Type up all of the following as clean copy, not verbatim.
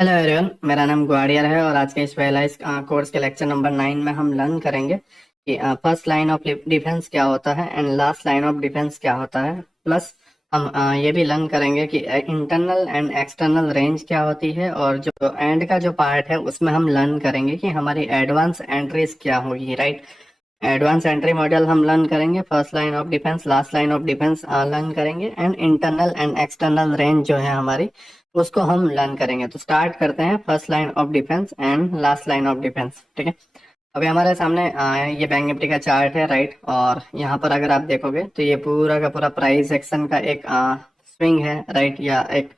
Hello everyone, मेरा नाम ग्वाडियर है और आज के इस पहला इस कोर्स के लेक्चर नंबर 9 में हम लर्न करेंगे कि फर्स्ट लाइन ऑफ डिफेंस क्या होता है and last line of defence क्या होता है। प्लस हम ये भी लर्न करेंगे कि इंटरनल एंड एक्सटर्नल रेंज क्या होती है, और जो एंड का जो पार्ट है उसमें हम लर्न करेंगे कि हमारी एडवांस एंट्रीज क्या होगी। राइट, एडवांस एंट्री मॉडल हम लर्न करेंगे, first line of defence last line of defence learn करेंगे, and internal and external range जो है हमारी उसको हम लर्न करेंगे। तो स्टार्ट करते हैं first line of defence and last line of defence. ठीक है, अभी हमारे सामने ये बैंक निफ्टी का चार्ट है। राइट, और यहाँ पर अगर आप देखोगे तो ये पूरा का पूरा प्राइस एक्शन का एक स्विंग है। राइट, या एक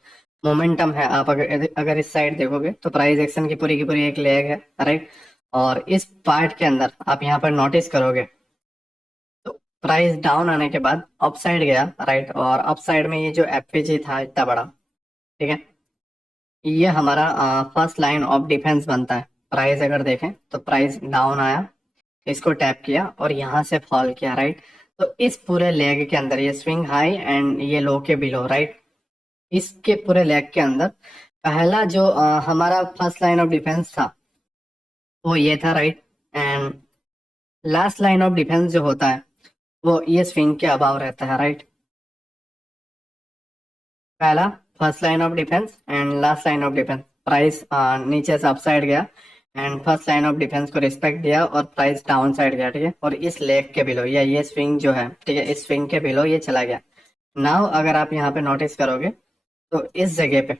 मोमेंटम है। आप अगर अगर इस साइड देखोगे तो प्राइस एक्शन की पूरी एक लेग है। राइट, और इस पार्ट के अंदर आप यहाँ पर नोटिस करोगे तो प्राइस डाउन आने के बाद अप साइड गया। राइट, और अप साइड में ये जो एफपीजी था इतना बड़ा, ठीक है, ये हमारा फर्स्ट लाइन ऑफ डिफेंस बनता है। प्राइस अगर देखें तो प्राइस डाउन आया, इसको टैप किया और यहाँ से फॉल किया। राइट, तो इस पूरे लेग के अंदर ये स्विंग हाई एंड ये लो के बिलो। राइट, इसके पूरे लेग के अंदर पहला जो हमारा फर्स्ट लाइन ऑफ डिफेंस था वो ये था। Right, and last line of defence जो होता है वो ये स्विंग के अबाव रहता है। राइट, पहला first line of defence and last line of defence. Price नीचे से अपसाइड गया and first line of defence को रिस्पेक्ट दिया और प्राइस डाउन साइड गया। ठीक है, और इस लेग के बिलो या ये स्विंग जो है, ठीक है, इस स्विंग के बिलो ये चला गया। नाउ अगर आप यहाँ पे नोटिस करोगे तो इस जगह पे,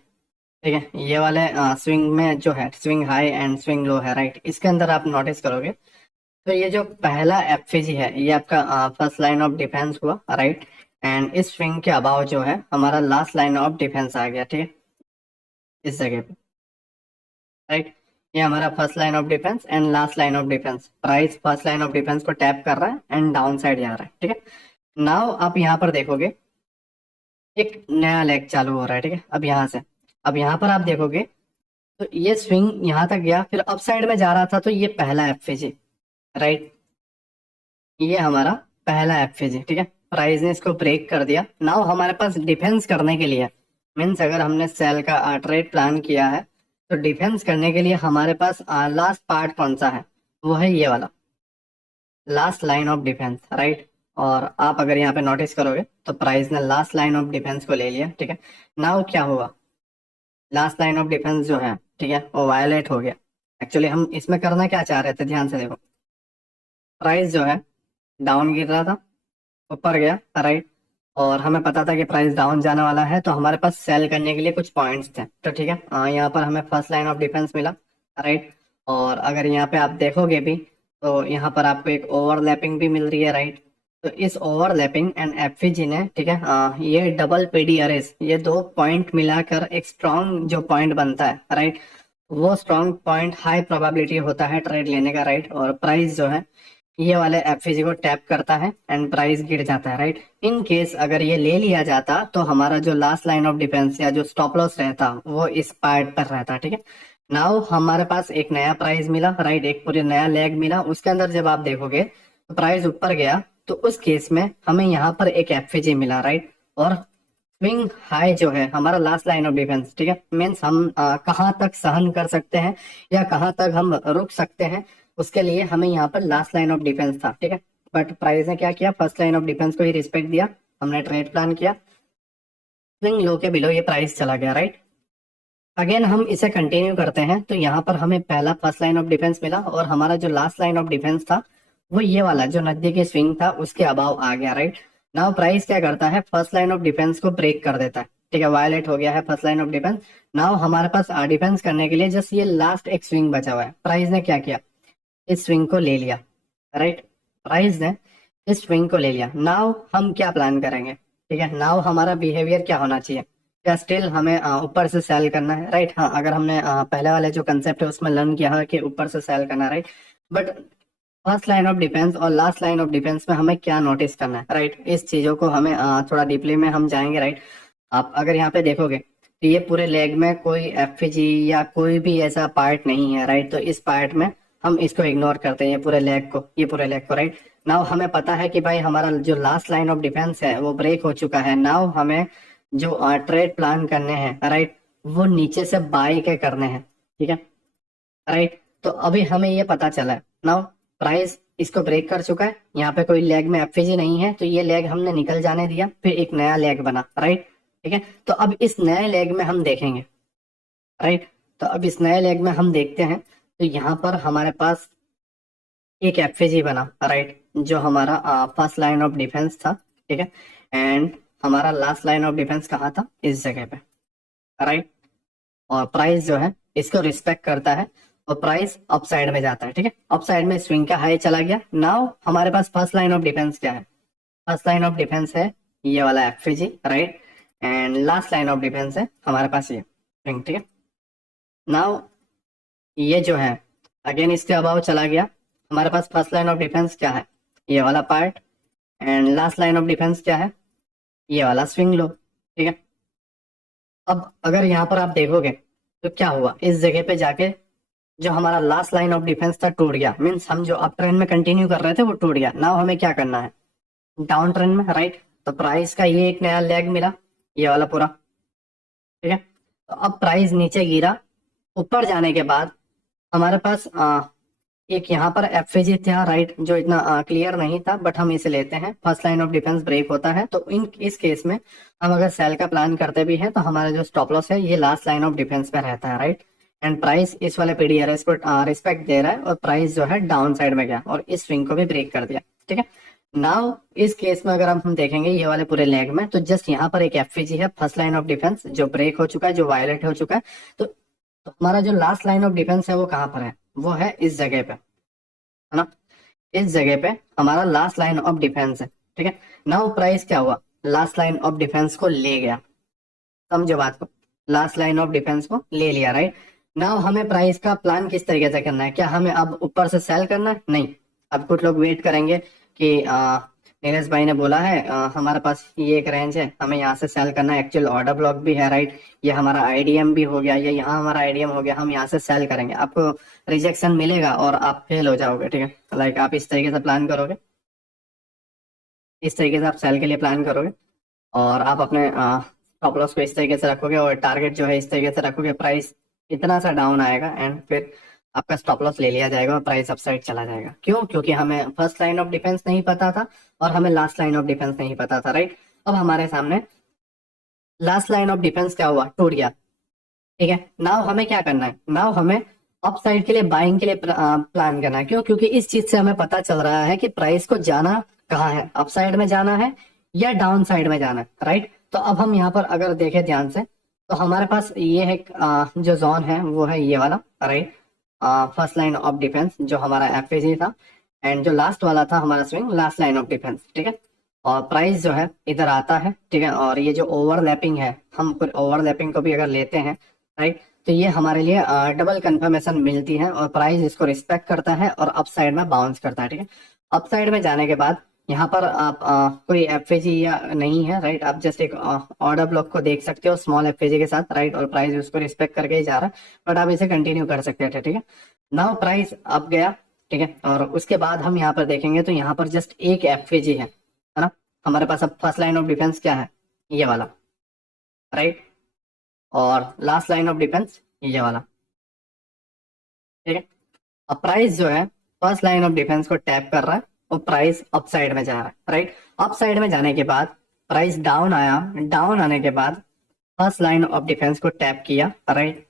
ठीक है, ये वाले स्विंग में जो है swing high and swing low है। राइट, इसके अंदर आप नोटिस करोगे तो ये जो पहला एफजी है ये आपका फर्स्ट लाइन ऑफ डिफेंस हुआ। राइट, एंड इस स्विंग के अबाव जो है हमारा लास्ट लाइन ऑफ डिफेंस आ गया। ठीक है, इस जगह पे। राइट, ये हमारा first line of defence and last line of defence. Price first line of defence को टैप कर रहा है एंड डाउन साइड जा रहा है। ठीक है, नाउ आप यहाँ पर देखोगे एक नया लेग चालू हो रहा है। ठीक है, अब यहाँ से, अब यहाँ पर आप देखोगे तो ये स्विंग यहाँ तक गया, फिर अप साइड में जा रहा था, तो ये पहला एफजी। राइट, ये हमारा पहला एफजी। ठीक है, प्राइस ने इसको ब्रेक कर दिया। नाउ हमारे पास डिफेंस करने के लिए, मीन्स अगर हमने सेल का ट्रेड प्लान किया है तो डिफेंस करने के लिए हमारे पास लास्ट पार्ट कौन सा है, वो है ये वाला last line of defence. Right, और आप अगर यहाँ पे नोटिस करोगे तो प्राइस ने लास्ट लाइन ऑफ डिफेंस को ले लिया। ठीक है, नाउ क्या हुआ, लास्ट लाइन ऑफ डिफेंस जो है, ठीक है, वो वायलेट हो गया। एक्चुअली हम इसमें करना क्या चाह रहे थे, ध्यान से देखो, प्राइस जो है डाउन गिर रहा था, ऊपर गया। राइट, और हमें पता था कि प्राइस डाउन जाने वाला है, तो हमारे पास सेल करने के लिए कुछ पॉइंट्स थे। तो ठीक है, यहाँ पर हमें फर्स्ट लाइन ऑफ डिफेंस मिला। राइट, और अगर यहाँ पे आप देखोगे भी तो यहाँ पर आपको एक ओवरलैपिंग भी मिल रही है। राइट, तो इस ओवरलैपिंग एंड एफवीजी ने, ठीक है, ये डबल पीडी अरेज, ये दो पॉइंट मिलाकर एक स्ट्रॉन्ग जो पॉइंट बनता है। राइट, वो स्ट्रॉन्ग पॉइंट हाई प्रोबेबिलिटी होता है ट्रेड लेने का। राइट, और प्राइस जो है ये वाले एफजी को टैप करता है एंड प्राइस गिर जाता है। राइट, इन केस अगर ये ले लिया जाता तो हमारा जो लास्ट लाइन ऑफ डिफेंस या जो स्टॉप लॉस रहता वो इस पार्ट पर रहता। ठीक है, नाउ हमारे पास एक नया प्राइस मिला। राइट, एक पूरे नया लेग मिला, उसके अंदर जब आप देखोगे तो प्राइस ऊपर गया, तो उस केस में हमें यहाँ पर एक एफजी मिला। राइट, और स्विंग हाई जो है हमारा लास्ट लाइन ऑफ डिफेंस। ठीक है, मीन्स हम कहाँ तक सहन कर सकते हैं या कहाँ तक हम रुक सकते हैं, उसके लिए हमें यहाँ पर लास्ट लाइन ऑफ डिफेंस था। ठीक है, बट प्राइस ने क्या किया, फर्स्ट लाइन ऑफ डिफेंस को ही रिस्पेक्ट दिया। हमने ट्रेड प्लान किया, स्विंग लो के बिलो ये प्राइस चला गया। राइट, अगेन हम इसे कंटिन्यू करते हैं तो यहाँ पर हमें पहला फर्स्ट लाइन ऑफ डिफेंस मिला, और हमारा जो लास्ट लाइन ऑफ डिफेंस था वो ये वाला जो नजदीकी स्विंग था उसके अबाव आ गया। राइट, नाउ प्राइस क्या करता है, फर्स्ट लाइन ऑफ डिफेंस को ब्रेक कर देता है। ठीक है, वायलेट हो गया है first line of defence. Now हमारे पास डिफेंस करने के लिए जस्ट ये लास्ट एक स्विंग बचा हुआ है। प्राइस ने क्या किया, इस स्विंग को ले लिया। राइट, प्राइस ने इस स्विंग को ले लिया। नाउ हम क्या प्लान करेंगे, ठीक है, नाउ हमारा बिहेवियर क्या होना चाहिए, क्या स्टिल हमें ऊपर से सेल करना है। राइट, हाँ, अगर हमने पहले वाले जो कंसेप्ट है उसमें लर्न किया है कि ऊपर से सेल करना है। Right, but first line of defence और लास्ट लाइन ऑफ डिफेंस में हमें क्या नोटिस करना है। राइट, इस चीजों को हमें थोड़ा डीपली में हम जाएंगे। राइट, आप अगर यहाँ पे देखोगे तो ये पूरे लेग में कोई एफजी या कोई भी ऐसा पार्ट नहीं है। राइट, तो इस पार्ट में हम इसको इग्नोर करते हैं, ये पूरे लेग को, ये पूरे लेग को। राइट, नाउ हमें पता है कि भाई हमारा जो लास्ट लाइन ऑफ डिफेंस है वो ब्रेक हो चुका है। नाउ हमें जो ट्रेड प्लान करने हैं, राइट, वो नीचे से बाय के करने हैं, ठीक है, राइट। तो अभी हमें ये पता चला है नाउ प्राइस इसको ब्रेक कर चुका है, यहाँ पे कोई लेग में एफवीजी नहीं है, तो ये लेग हमने निकल जाने दिया, फिर एक नया लेग बना, राइट, ठीक है। तो अब इस नए लेग में हम देखेंगे, राइट। तो अब इस नए लेग में हम देखते हैं, तो यहाँ पर हमारे पास एक एफवीजी बना, राइट, जो हमारा फर्स्ट लाइन ऑफ डिफेंस था, ठीक है। एंड हमारा लास्ट लाइन ऑफ डिफेंस कहाँ था, इस जगह पे, राइट। और प्राइस जो है इसको रिस्पेक्ट करता है और प्राइस अप साइड में जाता है, ठीक है। अप साइड में स्विंग का हाई चला गया। नाउ हमारे पास फर्स्ट लाइन ऑफ डिफेंस क्या है, फर्स्ट लाइन ऑफ डिफेंस है ये वाला FVG, right. And last line of defence है हमारे पास ये स्विंग, ठीक है। नाउ ये जो है अगेन इसके अबाव चला गया। हमारे पास फर्स्ट लाइन ऑफ डिफेंस क्या है, ये वाला part, and last line of defence क्या है, ये वाला स्विंग लो, ठीक है। अब अगर यहाँ पर आप देखोगे तो क्या हुआ, इस जगह पे जाके जो हमारा लास्ट लाइन ऑफ डिफेंस था टूट गया, मीन्स हम जो अप ट्रेंड में कंटिन्यू कर रहे थे वो टूट गया। नाउ हमें क्या करना है, डाउन ट्रेंड में, राइट। तो प्राइस का ये एक नया लेग मिला, ये वाला पूरा, ठीक है। तो अब प्राइस नीचे गिरा, ऊपर जाने के बाद हमारे पास एक यहाँ पर एफएजी था, राइट, जो इतना क्लियर नहीं था, बट हम इसे लेते हैं। First line of defence break होता है, तो इस केस में हम अगर सेल का प्लान करते भी हैं तो हमारा जो स्टॉप लॉस है ये लास्ट लाइन ऑफ डिफेंस पे रहता है, राइट। एंड प्राइस इस वाले पीडीआरएस को रिस्पेक्ट दे रहा है और प्राइस जो है डाउन साइड में गया और इस स्विंग को भी ब्रेक कर दिया, ठीक है। नाउ इस केस में अगर हम देखेंगे ये वाले पूरे लेग में, तो जस्ट यहाँ पर एक एफवीजी है, फर्स्ट लाइन ऑफ डिफेंस, जो ब्रेक हो चुका है, जो वायलेट हो चुका है। तो हमारा जो लास्ट लाइन ऑफ डिफेंस है वो कहाँ पर है, वो है इस जगह पे, है ना। इस जगह पे हमारा लास्ट लाइन ऑफ डिफेंस है, ठीक है। नाउ प्राइस क्या हुआ, लास्ट लाइन ऑफ डिफेंस को ले गया, समझो बात को, लास्ट लाइन ऑफ डिफेंस को ले लिया, राइट। नाउ हमें प्राइस का प्लान किस तरीके से करना है, क्या हमें अब ऊपर से सेल करना है, नहीं। अब कुछ लोग वेट करेंगे कि नीरज भाई ने बोला है हमारे पास ये एक रेंज है, हमें यहाँ से सेल करना है, एक्चुअल ऑर्डर ब्लॉक भी है, राइट। ये हमारा आईडीएम भी हो गया, ये यहाँ हमारा आईडीएम हो गया, हम यहाँ से सेल करेंगे, आपको रिजेक्शन मिलेगा और आप फेल हो जाओगे, ठीक है। लाइक आप इस तरीके से प्लान करोगे, इस तरीके से आप सेल के लिए प्लान करोगे और आप अपने स्टॉप लॉस को इस तरीके से रखोगे और टारगेट जो है इस तरीके से रखोगे, प्राइस इतना सा डाउन आएगा एंड फिर आपका स्टॉप लॉस ले लिया जाएगा और प्राइस अपसाइड चला जाएगा। क्यों, क्योंकि हमें फर्स्ट लाइन ऑफ डिफेंस नहीं पता था और हमें लास्ट लाइन ऑफ डिफेंस नहीं पता था, राइट। अब हमारे सामने लास्ट लाइन ऑफ डिफेंस क्या हुआ, टूट गया, ठीक है। नाउ हमें क्या करना है, नाउ हमें अप साइड के लिए बाइंग के लिए प्लान करना है। क्यों, क्योंकि इस चीज से हमें पता चल रहा है कि प्राइस को जाना कहाँ है, अप साइड में जाना है या डाउन साइड में जाना है, राइट। तो अब हम यहाँ पर अगर देखें ध्यान से, तो हमारे पास ये है जो जोन है वो है ये वाला, right, first line of defence जो हमारा एफएजी था, एंड जो लास्ट वाला था हमारा swing, last line of defence, ठीक है। और प्राइस जो है इधर आता है, ठीक है। और ये जो ओवरलैपिंग है, हम ओवरलैपिंग को भी अगर लेते हैं, राइट, तो ये हमारे लिए डबल कंफर्मेशन मिलती है और प्राइस इसको रिस्पेक्ट करता है और अप साइड में बाउंस करता है, ठीक है। अप साइड में जाने के बाद यहाँ पर आप कोई एफएजी या नहीं है, राइट, आप जस्ट एक ऑर्डर ब्लॉक को देख सकते हो स्मॉल एफएजी के साथ, राइट, और प्राइस उसको रिस्पेक्ट करके ही जा रहा है, बट आप इसे कंटिन्यू कर सकते थे, ठीक है। नाउ प्राइस अप गया, ठीक है, और उसके बाद हम यहाँ पर देखेंगे तो यहाँ पर जस्ट एक एफएजी है ना। हमारे पास अब फर्स्ट लाइन ऑफ डिफेंस क्या है, ये वाला, राइट, और लास्ट लाइन ऑफ डिफेंस ये वाला, ठीक है। अब प्राइस जो है फर्स्ट लाइन ऑफ डिफेंस को टैप कर रहा है और प्राइस अप साइड में जा रहा है, राइट। अप साइड में जाने के बाद प्राइस डाउन आया, डाउन आने के बाद फर्स्ट लाइन ऑफ डिफेंस को टैप किया, राइट,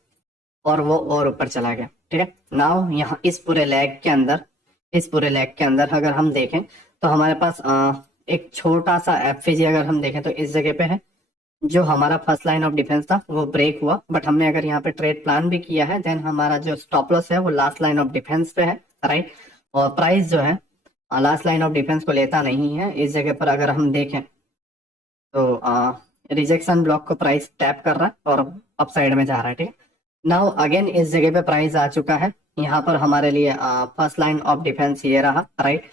और वो और ऊपर चला गया, ठीक है। नाउ यहाँ इस पूरे लेग के अंदर, इस पूरे लेग के अंदर अगर हम देखें तो हमारे पास एक छोटा सा एफएजी अगर हम देखें तो इस जगह पे है, जो हमारा फर्स्ट लाइन ऑफ डिफेंस था वो ब्रेक हुआ, बट हमने अगर यहाँ पे ट्रेड प्लान भी किया है, देन हमारा जो स्टॉप लॉस है वो लास्ट लाइन ऑफ डिफेंस पे है, राइट। और प्राइस जो है लास्ट लाइन ऑफ डिफेंस को लेता नहीं है। इस जगह पर अगर हम देखें तो रिजेक्शन ब्लॉक को प्राइस टैप कर रहा है और अप साइड में जा रहा है, ठीक है। नाउ अगेन इस जगह पे प्राइस आ चुका है, यहाँ पर हमारे लिए फर्स्ट लाइन ऑफ डिफेंस ये रहा, राइट,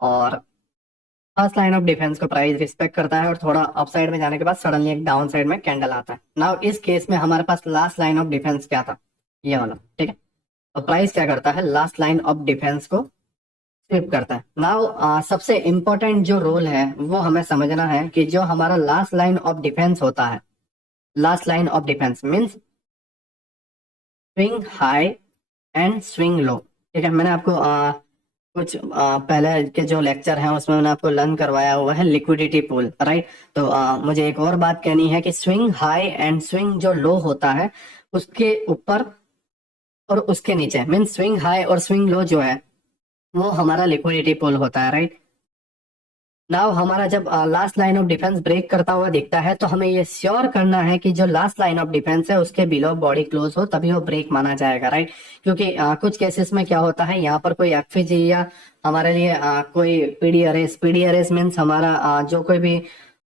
और फर्स्ट लाइन ऑफ डिफेंस को प्राइस रिस्पेक्ट करता है और थोड़ा अप साइड में जाने के बाद सडनली एक डाउन साइड में कैंडल आता है। नाउ इस केस में हमारे पास लास्ट लाइन ऑफ डिफेंस क्या था, ये वाला, ठीक है। तो प्राइस क्या करता है, लास्ट लाइन ऑफ डिफेंस को स्विप करता है। नाउ सबसे इंपॉर्टेंट जो रोल है वो हमें समझना है कि जो हमारा लास्ट लाइन ऑफ डिफेंस होता है, last line of defence means swing high and swing low. ठीक है, मैंने आपको कुछ पहले के जो लेक्चर हैं उसमें मैंने आपको लर्न करवाया हुआ है लिक्विडिटी पूल, राइट। तो मुझे एक और बात कहनी है कि स्विंग हाई एंड स्विंग जो लो होता है उसके ऊपर और उसके नीचे, मीन स्विंग हाई और स्विंग लो जो है वो हमारा लिक्विडिटी पूल होता है, राइट। नाउ हमारा जब last line of defence break करता हुआ दिखता है तो हमें ये श्योर करना है कि जो लास्ट लाइन ऑफ डिफेंस है उसके बिलो बॉडी क्लोज हो, तभी वो ब्रेक माना जाएगा, राइट। क्योंकि कुछ केसेस में क्या होता है, यहाँ पर कोई एफपीजी या हमारे लिए कोई पीडीआरएस मीन्स हमारा जो कोई भी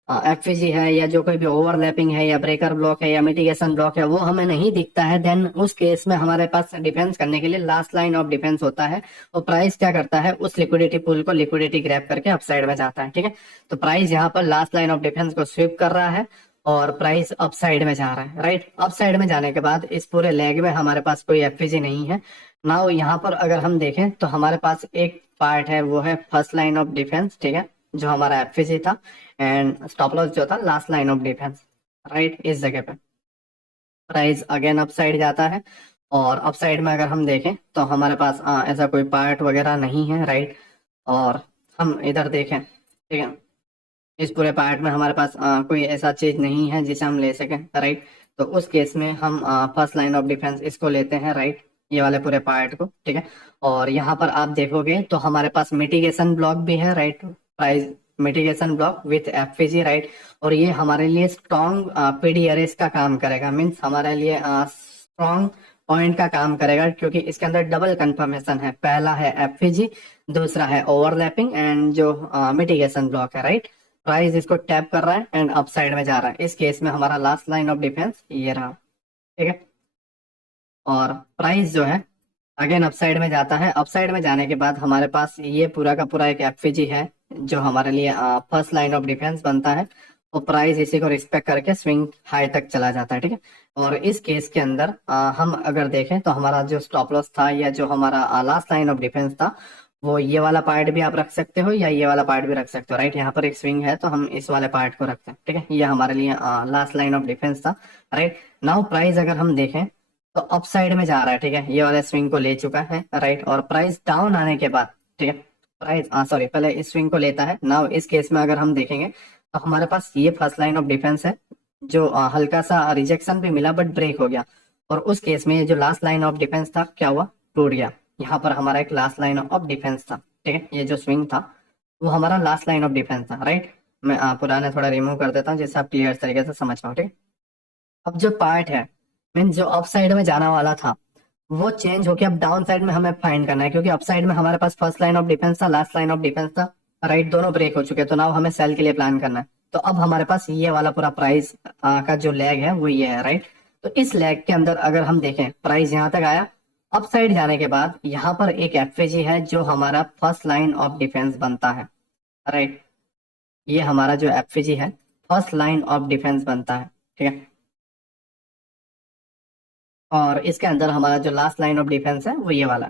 एफपीजी है या जो कोई भी ओवरलैपिंग है या ब्रेकर ब्लॉक है या मिटिगेशन ब्लॉक है वो हमें नहीं दिखता है, देन उस केस में हमारे पास डिफेंस करने के लिए लास्ट लाइन ऑफ डिफेंस होता है। और प्राइस क्या करता है, उस लिक्विडिटी पूल को लिक्विडिटी ग्रैब करके अपसाइड में जाता है, ठीक है। तो प्राइस यहाँ पर लास्ट लाइन ऑफ डिफेंस को स्वीप कर रहा है और प्राइस अपसाइड में जा रहा है, राइट। अपसाइड में जाने के बाद इस पूरे लेग में हमारे पास कोई एफपीजी नहीं है। नाउ यहाँ पर अगर हम देखें तो हमारे पास एक पार्ट है, वो है फर्स्ट लाइन ऑफ डिफेंस, ठीक है, जो हमारा एफपीजी था, एंड स्टॉप लॉस जो था last line of defence, right. इस जगह पे प्राइस अगेन अपसाइड जाता है और अपसाइड में अगर हम देखें तो हमारे पास ऐसा कोई पार्ट वगैरह नहीं है, राइट। और हम इधर देखें, ठीक है, इस पूरे पार्ट में हमारे पास कोई ऐसा चीज नहीं है जिसे हम ले सकें, राइट। तो उस केस में हम फर्स्ट लाइन ऑफ डिफेंस इसको लेते हैं, राइट, ये वाले पूरे पार्ट को, ठीक है। और यहाँ पर आप देखोगे तो हमारे पास मिटिगेशन ब्लॉक भी है, right, price mitigation block with FPG, right. और ये हमारे लिए स्ट्रॉन्ग पीडीआरएस का काम करेगा, मीन्स हमारे लिए स्ट्रॉन्ग पॉइंट का काम करेगा, क्योंकि इसके अंदर डबल कंफर्मेशन है, पहला है एफपीजी, दूसरा है ओवरलैपिंग एंड जो मिटिगेशन ब्लॉक है, राइट। प्राइस इसको टैप कर रहा है एंड अपसाइड में जा रहा है। इस केस में हमारा लास्ट लाइन ऑफ डिफेंस ये रहा, ठीक है। और प्राइस जो है अगेन अपसाइड में जाता है। अपसाइड में जाने के बाद हमारे पास ये पूरा का पूरा एक एफपीजी है जो हमारे लिए फर्स्ट लाइन ऑफ डिफेंस बनता है। और प्राइस इसी को रिस्पेक्ट करके स्विंग हाई तक चला जाता है, ठीक है। और इस केस के अंदर हम अगर देखें तो हमारा जो स्टॉप लॉस था या जो हमारा लास्ट लाइन ऑफ डिफेंस था वो ये वाला पार्ट भी आप रख सकते हो या ये वाला पार्ट भी रख सकते हो, राइट। यहाँ पर एक स्विंग है तो हम इस वाले पार्ट को रखते हैं, ठीक है। ये हमारे लिए लास्ट लाइन ऑफ डिफेंस था, राइट। नाउ प्राइस अगर हम देखें तो अप साइड में जा रहा है, ठीक है, ये वाला स्विंग को ले चुका है, राइट। और प्राइस डाउन आने के बाद, ठीक है, प्राइस सॉरी पहले इस स्विंग को लेता है। नाउ इस केस में अगर हम देखेंगे तो हमारे पास ये फर्स्ट लाइन ऑफ डिफेंस है जो हल्का सा रिजेक्शन भी मिला बट ब्रेक हो गया। और उस केस में ये जो लास्ट लाइन ऑफ डिफेंस था क्या हुआ, टूट गया। यहाँ पर हमारा एक लास्ट लाइन ऑफ डिफेंस था, ठीक है, ये जो स्विंग था वो हमारा लास्ट लाइन ऑफ डिफेंस था, राइट। मैं पुराना थोड़ा रिमूव कर देता हूँ जिससे आप क्लियर तरीके से समझ पाओ, ठीक है। अब जो पार्ट है मीन जो अप साइड में जाना वाला था वो चेंज होके अब डाउन साइड में हमें फाइंड करना है, क्योंकि अप साइड में हमारे पास फर्स्ट लाइन ऑफ डिफेंस था, लास्ट लाइन ऑफ डिफेंस था, राइट, दोनों ब्रेक हो चुके हैं। तो नाउ हमें सेल के लिए प्लान करना है। तो अब हमारे पास ये वाला पूरा प्राइस का जो लेग है वो ये है, राइट। तो इस लेग के अंदर अगर हम देखें प्राइस यहाँ तक आया, अप साइड जाने के बाद यहाँ पर एक एफएजी है जो हमारा फर्स्ट लाइन ऑफ डिफेंस बनता है, राइट। ये हमारा जो एफएजी है फर्स्ट लाइन ऑफ डिफेंस बनता है, ठीक है। और इसके अंदर हमारा जो लास्ट लाइन ऑफ डिफेंस है वो ये वाला,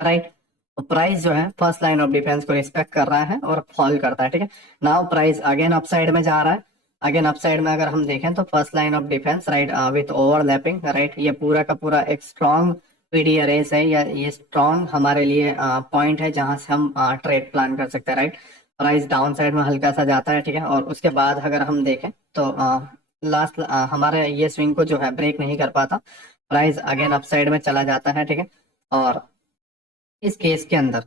राइट। तो प्राइस जो है फर्स्ट लाइन ऑफ डिफेंस को रिस्पेक्ट कर रहा है और फॉल करता है, ठीक है। नाउ प्राइस अगेन अपसाइड में जा रहा है। अगेन अपसाइड में अगर हम देखें तो first line of defence, right, with overlapping, right, ये पूरा का पूरा एक स्ट्रॉन्ग पीडी अरेस है या ये स्ट्रॉन्ग हमारे लिए पॉइंट है जहां से हम ट्रेड प्लान कर सकते हैं, राइट। प्राइस डाउन साइड में हल्का सा जाता है, ठीक है। और उसके बाद अगर हम देखें तो लास्ट हमारे ये स्विंग को जो है ब्रेक नहीं कर पाता, प्राइस अगेन अपसाइड में चला जाता है, ठीक है। और इस केस के अंदर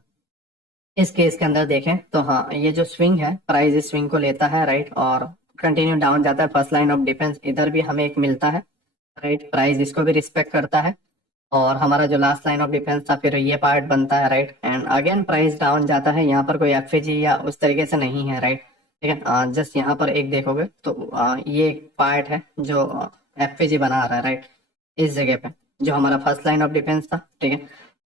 इस केस के अंदर देखें तो हाँ ये जो स्विंग है प्राइस इस स्विंग को लेता है, राइट, और कंटिन्यू डाउन जाता है। फर्स्ट लाइन ऑफ डिफेंस इधर भी हमें एक मिलता है, राइट, प्राइस इसको भी रिस्पेक्ट करता है। और हमारा जो लास्ट लाइन ऑफ डिफेंस था फिर ये पार्ट बनता है, right, and again price down जाता है। यहाँ पर कोई एफएजी या उस तरीके से नहीं है, राइट, ठीक है। जस्ट यहाँ पर एक देखोगे तो ये एक पार्ट है जो एफएजी बना रहा है, राइट, इस जगह पे जो हमारा फर्स्ट लाइन ऑफ डिफेंस था, ठीक है।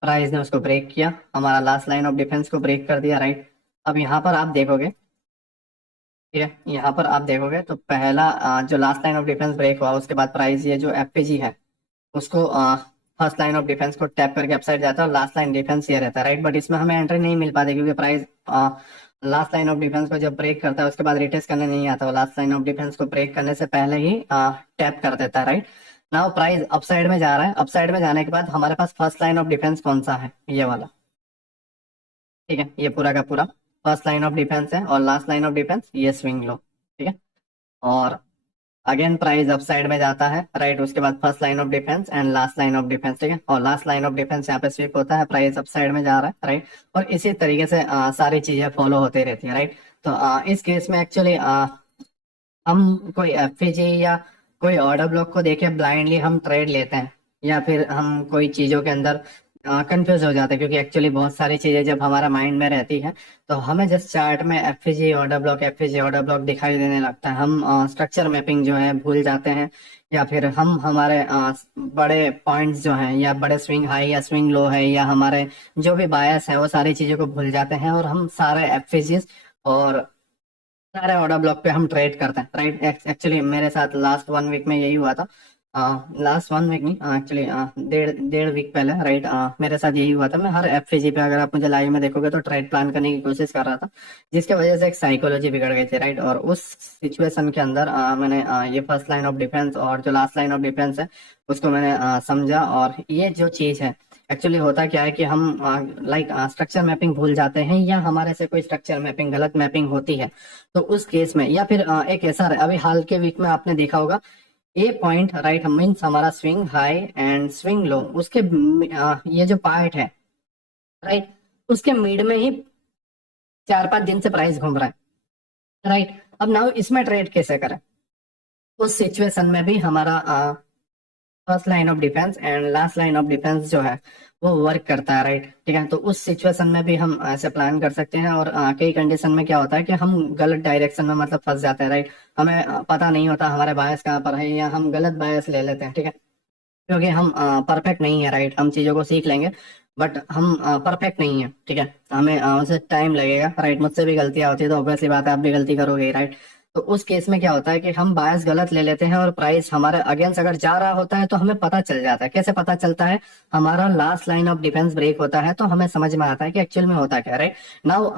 प्राइस ने उसको ब्रेक किया, हमारा लास्ट लाइन ऑफ डिफेंस को ब्रेक कर दिया, राइट। अब यहाँ पर आप देखोगे, ठीक है, यहाँ पर आप देखोगे तो पहला जो last line of defence break हुआ उसके बाद प्राइस ये जो एफपीजी है उसको फर्स्ट लाइन ऑफ डिफेंस को टैप करके अपसाइड जाता है और लास्ट लाइन डिफेंस ये रहता है, राइट। बट इसमें हमें एंट्री नहीं मिल पाती क्योंकि price last line of defence को जब ब्रेक करता है उसके बाद रिटेस्ट करने नहीं आता, वो लास्ट लाइन ऑफ डिफेंस को ब्रेक करने से पहले ही टैप कर देता है, राइट। नाउ प्राइस अपसाइड में जा रहा है, अपसाइड में जाने के बाद हमारे पास फर्स्ट लाइन ऑफ डिफेंस कौन सा है, ये वाला, ठीक है, ये पूरा का पूरा फर्स्ट लाइन ऑफ डिफेंस है, और लास्ट लाइन ऑफ डिफेंस ये स्विंग लो, ठीक है। और अगेन प्राइस अप साइड में जाता है, राइट, उसके बाद first line of defence and last line of defence, ठीक है, और लास्ट लाइन ऑफ डिफेंस यहाँ पे स्विप होता है, प्राइस अप साइड में जा रहा है, राइट। और इसी तरीके से सारी चीजें फॉलो होती रहती है, राइट। तो इस केस में एक्चुअली हम कोई एफपीजी या कोई ऑर्डर ब्लॉक को देखे ब्लाइंडली हम ट्रेड लेते हैं, या फिर हम कोई चीजों के अंदर कंफ्यूज हो जाते हैं, क्योंकि एक्चुअली बहुत सारी चीजें जब हमारा माइंड में रहती है तो हमें जस्ट चार्ट में एफपीजी ऑर्डर ब्लॉक दिखाई देने लगता है, हम स्ट्रक्चर मैपिंग जो है भूल जाते हैं, या फिर हम हमारे बड़े पॉइंट्स जो हैं, या बड़े स्विंग हाई या स्विंग लो है, या हमारे जो भी बायस है वो सारी चीजों को भूल जाते हैं, और हम सारे एफपीजीज और सारे ऑर्डर ब्लॉक पे हम ट्रेड करते हैं, राइट। एक्चुअली मेरे साथ लास्ट 1 वीक में यही हुआ था, लास्ट 1 वीक नहीं, एक्चुअली डेढ़ डेढ़ वीक पहले, राइट, मेरे साथ यही हुआ था। मैं हर एफपीजी पे, अगर आप मुझे लाइव में देखोगे तो ट्रेड प्लान करने की कोशिश कर रहा था, जिसके वजह से एक साइकोलॉजी बिगड़ गई थी, राइट। और उस सिचुएशन के अंदर मैंने ये फर्स्ट लाइन ऑफ डिफेंस और जो लास्ट लाइन ऑफ डिफेंस है उसको मैंने समझा, और ये जो चीज है एक्चुअली होता क्या है कि हम लाइक स्ट्रक्चर मैपिंग भूल जाते हैं, या हमारे से कोई स्ट्रक्चर मैपिंग गलत मैपिंग होती है, तो उस केस में, या फिर एक ऐसा अभी हाल के वीक में आपने देखा होगा, ए पॉइंट, राइट, मीन्स हमारा swing high and swing low, उसके ये जो पार्ट है, राइट, उसके मिड में ही 4-5 दिन से प्राइस घूम रहा है, राइट। अब नाउ इसमें ट्रेड कैसे करें, उस सिचुएशन में भी हमारा first line of defence and last line of defence जो है वो वर्क करता है, राइट, ठीक है। तो उस सिचुएशन में भी हम ऐसे प्लान कर सकते हैं, और कई कंडीशन में क्या होता है कि हम गलत डायरेक्शन में मतलब फंस जाते हैं, राइट, हमें पता नहीं होता हमारे बायस कहाँ पर है, या हम गलत बायस ले लेते हैं, ठीक है, क्योंकि हम परफेक्ट नहीं है, राइट, हम चीजों को सीख लेंगे बट हम परफेक्ट नहीं है, ठीक है, हमें उसे टाइम लगेगा, राइट। मुझसे भी गलतियां होती है तो ऑब्वियसली बात है आप भी गलती करोगे, राइट। तो उस केस में क्या होता है कि हम बायस गलत ले लेते हैं, और प्राइस हमारे अगेंस्ट अगर जा रहा होता है तो हमें पता चल जाता है। कैसे पता चलता है, हमारा last line of defence break होता है तो हमें समझ में आता है कि एक्चुअल में होता क्या, राइट। नाउ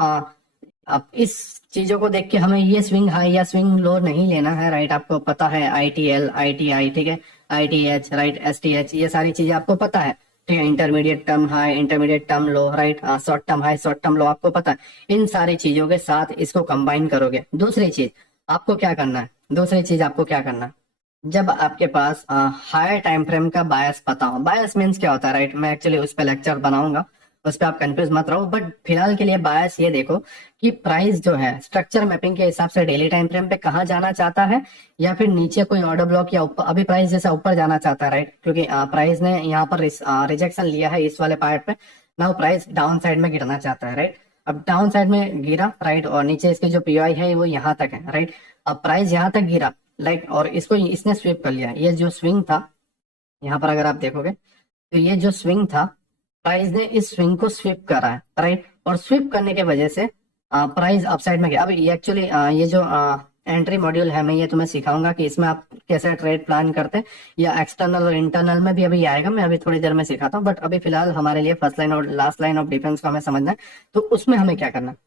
अब इस चीजों को देख के हमें ये स्विंग हाई या स्विंग लो नहीं लेना है, राइट। आपको पता है ITL ITI, ठीक है, ITH, राइट, STH, ये सारी चीजें आपको पता है, ठीक है, intermediate term high, intermediate term लो, right, short term high, short term लो, आपको पता है। इन सारी चीजों के साथ इसको कंबाइन करोगे। दूसरी चीज आपको क्या करना है, दूसरी चीज आपको क्या करना है, जब आपके पास हायर टाइम फ्रेम का बायस पता हो, बायस मीन्स क्या होता है, राइट, मैं एक्चुअली उस पर लेक्चर बनाऊंगा, उस पर आप कंफ्यूज मत रहो, बट फिलहाल के लिए बायस ये देखो कि प्राइस जो है स्ट्रक्चर मैपिंग के हिसाब से डेली टाइम फ्रेम पे कहाँ जाना चाहता है, या फिर नीचे कोई ऑर्डर ब्लॉक, या ऊपर, अभी प्राइस जैसा ऊपर जाना चाहता है, राइट, क्योंकि प्राइस ने यहाँ पर रिजेक्शन लिया है इस वाले पार्ट पे, नाउ प्राइस डाउन साइड में गिरना चाहता है, राइट। अब डाउन साइड में गिरा, राइट, और नीचे इसके जो POI है वो यहाँ तक है, राइट। अब प्राइस यहाँ तक गिरा, लाइक, और इसको इसने स्विप कर लिया, ये जो स्विंग था यहाँ पर अगर आप देखोगे तो ये जो स्विंग था, प्राइस ने इस स्विंग को स्विप करा है, राइट, और स्विप करने के वजह से प्राइस अपसाइड में गया। अब ये एक्चुअली ये जो एंट्री मॉड्यूल है, मैं ये तुम्हें सिखाऊंगा कि इसमें आप कैसे ट्रेड प्लान करते हैं, या एक्सटर्नल और इंटरनल में भी अभी आएगा, मैं अभी थोड़ी देर में सिखाता हूँ, बट अभी फिलहाल हमारे लिए फर्स्ट लाइन और लास्ट लाइन ऑफ डिफेंस को हमें समझना है। तो उसमें हमें क्या करना है,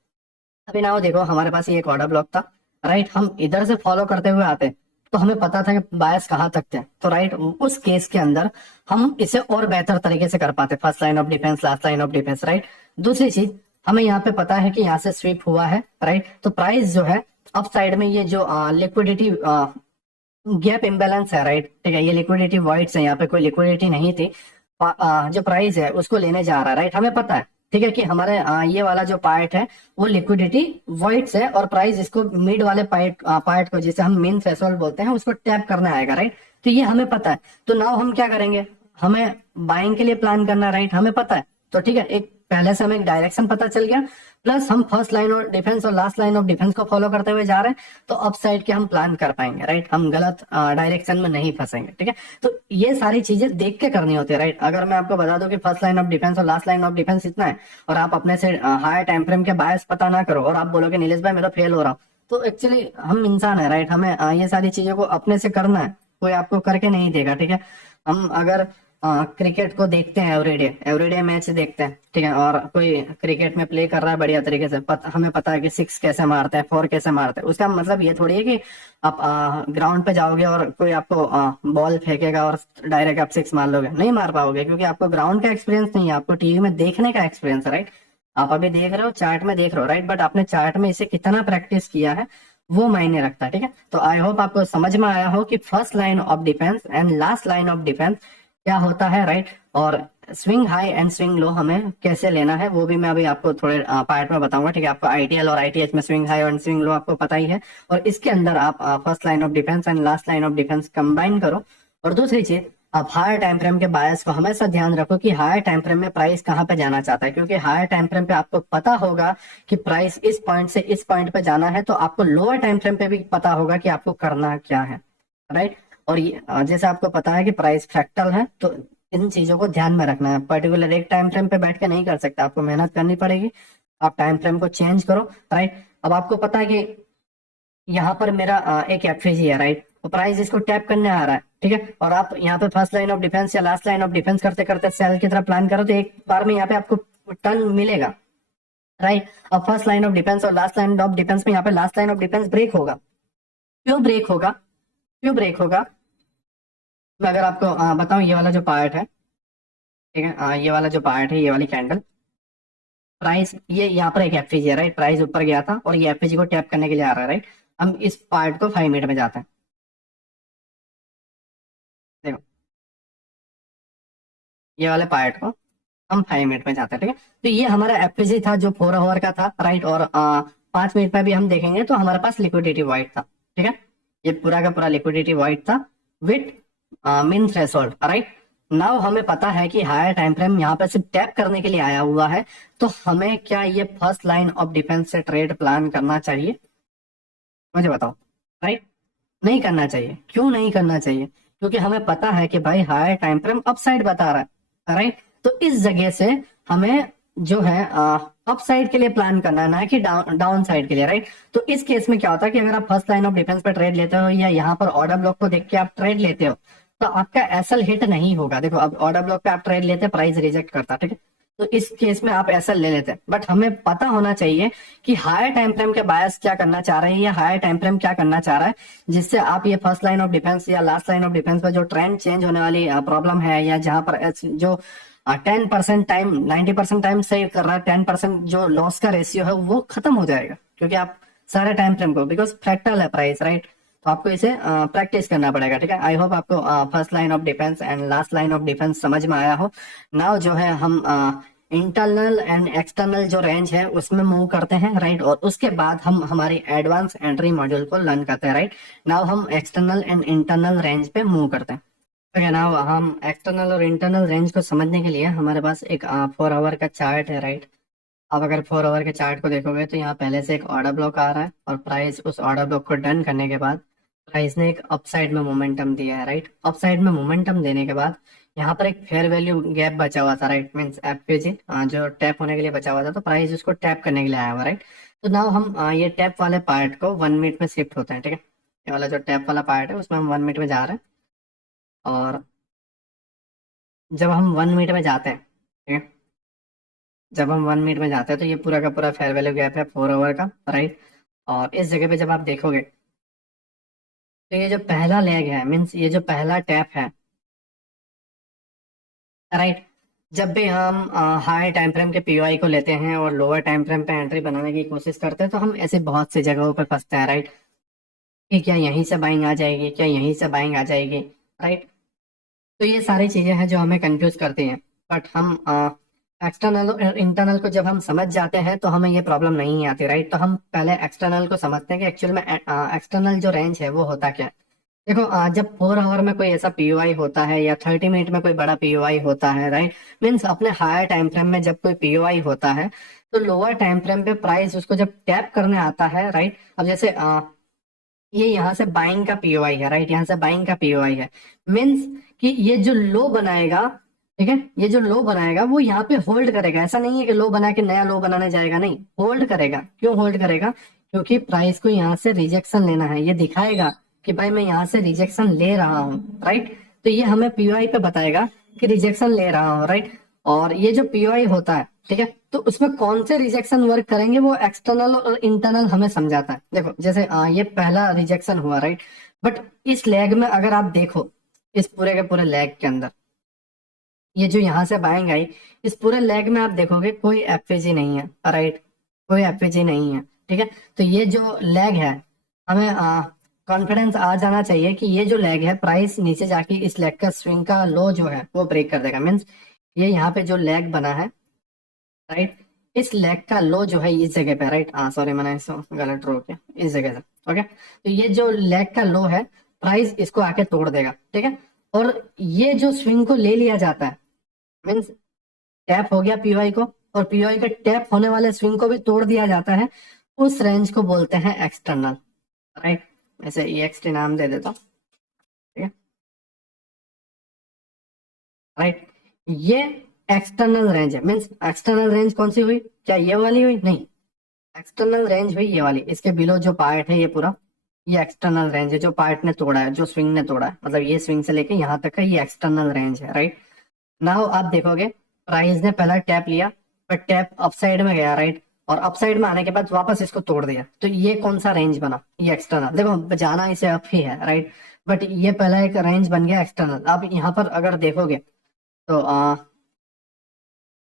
अभी ना देखो हमारे पास ये एक ऑर्डर ब्लॉक था, राइट, हम इधर से फॉलो करते हुए आते तो हमें पता था कि बायस कहाँ तक थे, तो राइट, उस केस के अंदर हम इसे और बेहतर तरीके से कर पाते, first line of defence, last line of defence, right. दूसरी चीज, हमें यहाँ पे पता है कि यहाँ से स्वीप हुआ है, राइट, तो प्राइस जो है अप साइड में ये जो लिक्विडिटी गैप इम्बेलेंस है, राइट, ठीक है, ये लिक्विडिटी वॉइड्स है, यहाँ पे कोई लिक्विडिटी नहीं थी, जो प्राइस है उसको लेने जा रहा है, राइट, हमें पता है, ठीक है, कि हमारे ये वाला जो पार्ट है वो लिक्विडिटी वॉइड्स है, और प्राइस इसको मिड वाले पार्ट को, जिसे हम मेन थ्रेशोल्ड बोलते हैं, उसको टैप करने आएगा, राइट। तो ये हमें पता है, तो नाउ हम क्या करेंगे, हमें बाइंग के लिए प्लान करना, राइट, हमें पता है, तो ठीक है, एक पहले से हमें एक डायरेक्शन पता चल गया, प्लस हम फर्स्ट लाइन ऑफ डिफेंस और लास्ट लाइन ऑफ डिफेंस को फॉलो करते हुए जा रहे हैं, तो अप साइड के हम प्लान कर पाएंगे, राइट, हम गलत डायरेक्शन में नहीं फंसेंगे, ठीक है। तो ये सारी चीजें देख के करनी होती है, राइट। अगर मैं आपको बता दूं कि फर्स्ट लाइन ऑफ डिफेंस और लास्ट लाइन ऑफ डिफेंस इतना है, और आप अपने से हायर टाइम फ्रेम के बायस पता ना करो, और आप बोलोगे नीलेश भाई मैं तो फेल हो रहा हूँ, तो एक्चुअली हम इंसान है, राइट, हमें ये सारी चीजों को अपने से करना है, कोई आपको करके नहीं देगा, ठीक है। हम अगर क्रिकेट को देखते हैं एवरीडे मैच देखते हैं, ठीक है, और कोई क्रिकेट में प्ले कर रहा है बढ़िया तरीके से, हमें पता है कि सिक्स कैसे मारते हैं, फोर कैसे मारते हैं, उसका मतलब ये थोड़ी है कि आप ग्राउंड पे जाओगे और कोई आपको बॉल फेंकेगा और डायरेक्ट आप सिक्स मार लोगे, नहीं मार पाओगे, क्योंकि आपको ग्राउंड का एक्सपीरियंस नहीं है, आपको टीवी में देखने का एक्सपीरियंस है, राइट। आप अभी देख रहे हो, चार्ट में देख रहे हो, राइट, बट आपने चार्ट में इसे कितना प्रैक्टिस किया है वो मायने रखता है, ठीक है। तो आई होप आपको समझ में आया हो कि first line of defence and last line of defence क्या होता है, राइट। और swing high and swing low हमें कैसे लेना है वो भी मैं अभी आपको थोड़े पार्ट में बताऊंगा, ठीक है। आपको आईटीएल और आईटीएच में स्विंग हाई और स्विंग लो आपको पता ही है, और इसके अंदर आप first line of defence and last line of defence combine करो। और दूसरी चीज, आप हायर टाइम फ्रेम के बायस को हमेशा ध्यान रखो कि हायर टाइम फ्रेम में प्राइस कहाँ पे जाना चाहता है, क्योंकि हायर टाइम फ्रेम पे आपको पता होगा कि प्राइस इस पॉइंट से इस पॉइंट पे जाना है, तो आपको लोअर टाइम फ्रेम पे भी पता होगा कि आपको करना क्या है, राइट। और ये जैसे आपको पता है कि प्राइस फ्रैक्टल है, तो इन चीजों को ध्यान में रखना है, पर्टिकुलर एक टाइम फ्रेम पे बैठ के नहीं कर सकते, आपको मेहनत करनी पड़ेगी, आप टाइम फ्रेम को चेंज करो, राइट। अब आपको पता है कि यहाँ पर मेरा एक एफएजी है, राइट, तो प्राइस इसको टैप करने आ रहा है, ठीक है, और आप यहाँ पे फर्स्ट लाइन ऑफ डिफेंस या लास्ट लाइन ऑफ डिफेंस करते करते सेल की तरफ प्लान करो, तो एक बार में यहाँ पे आपको टर्न मिलेगा, राइट। अब फर्स्ट लाइन ऑफ डिफेंस और लास्ट लाइन ऑफ डिफेंस में यहाँ पे last line of defence break होगा। क्यों ब्रेक होगा? क्यों ब्रेक होगा? मैं अगर आपको बताऊं, ये वाला जो पार्ट है, ठीक है, ये वाला जो पार्ट है, ये वाली कैंडल, प्राइस ये यहाँ पर एक एफएजी है, राइट, प्राइस ऊपर गया था और ये एफएजी को टैप करने के लिए आ रहा है, राइट। हम इस पार्ट को 5 मिनट में जाते हैं, देखो ये वाले पार्ट को हम 5 मिनट में जाते हैं, ठीक है। तो ये हमारा एफएजी था जो 4 आवर का था, राइट, और 5 मिनट में भी हम देखेंगे तो हमारे पास लिक्विडिटी वाइट था, ठीक है, ये पूरा का पूरा लिक्विडिटी वाइट था with mean threshold, right. Now हमें पता है कि हायर टाइम फ्रेम यहाँ पे सिर्फ टैप करने के लिए आया हुआ है, तो हमें क्या ये फर्स्ट लाइन ऑफ डिफेंस से ट्रेड प्लान करना चाहिए? मुझे बताओ, राइट। नहीं करना चाहिए। क्यों नहीं करना चाहिए? क्योंकि हमें पता है कि भाई हायर टाइम फ्रेम अपसाइड बता रहा है, राइट। तो इस जगह से हमें जो है अपसाइड के लिए प्लान करना है, ना कि डाउन साइड के लिए, राइट। तो इस केस में क्या होता है कि अगर आप फर्स्ट लाइन ऑफ डिफेंस पे ट्रेड लेते हो या यहाँ पर ऑर्डर ब्लॉक को देख के आप ट्रेड लेते हो, तो आपका एसएल हिट नहीं होगा। देखो अब ऑर्डर ब्लॉक पे आप ट्रेड लेते, प्राइस रिजेक्ट करता, ठीक है, तो इस केस में आप एसएल ले लेते हैं। बट हमें पता होना चाहिए कि हायर टाइम फ्रेम के बायस क्या करना चाह रहे हैं या हायर टाइम फ्रेम क्या करना चाह रहा है, जिससे आप ये फर्स्ट लाइन ऑफ डिफेंस या लास्ट लाइन ऑफ डिफेंस पर जो ट्रेंड चेंज होने वाली प्रॉब्लम है, या जहां पर जो 10% टाइम 90% टाइम सेव कर रहा है, 10% जो लॉस का रेशियो है वो खत्म हो जाएगा, क्योंकि आप सारे टाइम फ्रेम को, बिकॉज फ्रैक्टल है प्राइस, राइट, तो आपको इसे प्रैक्टिस करना पड़ेगा, ठीक है। आई होप आपको first line of defence and last line of defence समझ में आया हो। नाउ जो है हम इंटरनल एंड एक्सटर्नल जो रेंज है उसमें मूव करते हैं, राइट, और उसके बाद हम हमारी एडवांस एंट्री मॉड्यूल को लर्न करते हैं, राइट। नाउ हम एक्सटर्नल एंड इंटरनल रेंज पे मूव करते हैं। ओके, नाउ हम एक्सटर्नल और इंटरनल रेंज को समझने के लिए हमारे पास एक 4 आवर का चार्ट है, राइट। अब अगर 4 आवर के चार्ट को देखोगे तो यहाँ पहले से एक ऑर्डर ब्लॉक आ रहा है, और प्राइस उस ऑर्डर ब्लॉक को डन करने के बाद प्राइस ने एक अपसाइड में मोमेंटम दिया है, राइट। अपसाइड में मोमेंटम देने के बाद यहाँ पर एक फेयर वैल्यू गैप बचा हुआ था, राइट, मीन्स एफपीजी जो टैप होने के लिए बचा हुआ था, तो प्राइस उसको टैप करने के लिए आया हुआ, राइट। तो नाउ हम ये टैप वाले पार्ट को 1 मिनट में शिफ्ट होते हैं, ठीक है। ये वाला जो टैप वाला पार्ट है उसमें हम 1 मिनट में जा रहे हैं, और जब हम 1 मिनट में जाते हैं, ठीक है, जब हम 1 मिनट में जाते हैं तो ये पूरा का पूरा फेयर वैल्यू गैप है 4 आवर का, राइट। और इस जगह पे जब आप देखोगे तो ये जो पहला लेग है, मीन्स ये जो पहला टैप है, राइट, जब भी हम हाई टाइम फ्रेम के पीओआई को लेते हैं और लोअर टाइम फ्रेम पे एंट्री बनाने की कोशिश करते हैं, तो हम ऐसे बहुत सी जगहों पे फंसते हैं, राइट, कि क्या यहीं से बाइंग आ जाएगी, क्या यहीं से बाइंग आ जाएगी, राइट। तो ये सारी चीजें हैं जो हमें कंफ्यूज करती हैं, बट हम एक्सटर्नल और इंटरनल को जब हम समझ जाते हैं तो हमें ये प्रॉब्लम नहीं आती, राइट। तो हम पहले एक्सटर्नल को समझते हैं कि एक्चुअल में एक्सटर्नल जो रेंज है वो होता क्या है। देखो जब 4 आवर में कोई ऐसा पीओआई होता है या 30 मिनट में कोई बड़ा पीओआई होता है, राइट, मीन्स अपने हायर टाइम फ्रेम में जब कोई पीओआई होता है तो लोअर टाइम फ्रेम पे प्राइस उसको जब टैप करने आता है, राइट। अब जैसे ये यहाँ से बाइंग का पीओआई है, राइट, यहाँ से बाइंग का पीओआई है, मीन्स कि ये जो लो बनाएगा, ठीक है, ये जो लो बनाएगा वो यहाँ पे होल्ड करेगा। ऐसा नहीं है कि लो बना के नया लो बनाने जाएगा, नहीं, होल्ड करेगा। क्यों होल्ड करेगा? क्योंकि प्राइस को यहाँ से रिजेक्शन लेना है, ये दिखाएगा कि भाई मैं यहाँ से रिजेक्शन ले रहा हूँ, राइट। तो ये हमें पीओआई पे बताएगा की रिजेक्शन ले रहा हूँ, राइट। और ये जो पीओआई होता है, ठीक है, तो उसमें कौन से रिजेक्शन वर्क करेंगे वो एक्सटर्नल और इंटरनल हमें समझाता है। देखो जैसे ये पहला रिजेक्शन हुआ, राइट। बट इस लेग में अगर आप देखो, इस पूरे के पूरे लेग के अंदर, ये जो यहाँ से बाइंग आई, इस पूरे लेग में आप देखोगे कोई एफएजी नहीं है, राइट, कोई एफएजी नहीं है, ठीक है। तो ये जो लेग है, हमें कॉन्फिडेंस आ जाना चाहिए कि ये जो लेग है, प्राइस नीचे जाके इस लेग का स्विंग का लो जो है वो ब्रेक कर देगा। मीन्स ये यहाँ पे जो लेग बना है, राइट, इस लेग का लो जो है इस जगह पे, राइट, सॉरी मैंने इसको गलत ड्रॉ किया, इस जगह से, ओके। तो ये जो लेग का लो है, प्राइस इसको आके तोड़ देगा, ठीक है। और ये जो स्विंग को ले लिया जाता है, मीन्स टैप हो गया पीवाई को, और पीवाई के टैप होने वाले स्विंग को भी तोड़ दिया जाता है, उस रेंज को बोलते हैं एक्सटर्नल, राइट। ऐसे EXT नाम दे देता हूँ, ठीक है, राइट। ये एक्सटर्नल रेंज है। मीन्स एक्सटर्नल रेंज कौन सी हुई? क्या ये वाली हुई? नहीं, एक्सटर्नल रेंज हुई ये वाली। इसके बिलो जो पार्ट है ये पूरा, ये एक्सटर्नल रेंज है, जो पार्ट ने तोड़ा है, जो स्विंग ने तोड़ा है, मतलब ये स्विंग से लेके यहाँ तक का ये एक्सटर्नल रेंज है, राइट। नाउ आप देखोगे प्राइस ने पहला टैप लिया, पर टैप अपसाइड में गया, राइट, और अपसाइड में आने के बाद वापस इसको तोड़ दिया, तो ये कौन सा रेंज बना? ये एक्सटर्नल। देखो जाना इसे अप ही है, राइट, बट ये पहला एक रेंज बन गया एक्सटर्नल। आप यहाँ पर अगर देखोगे तो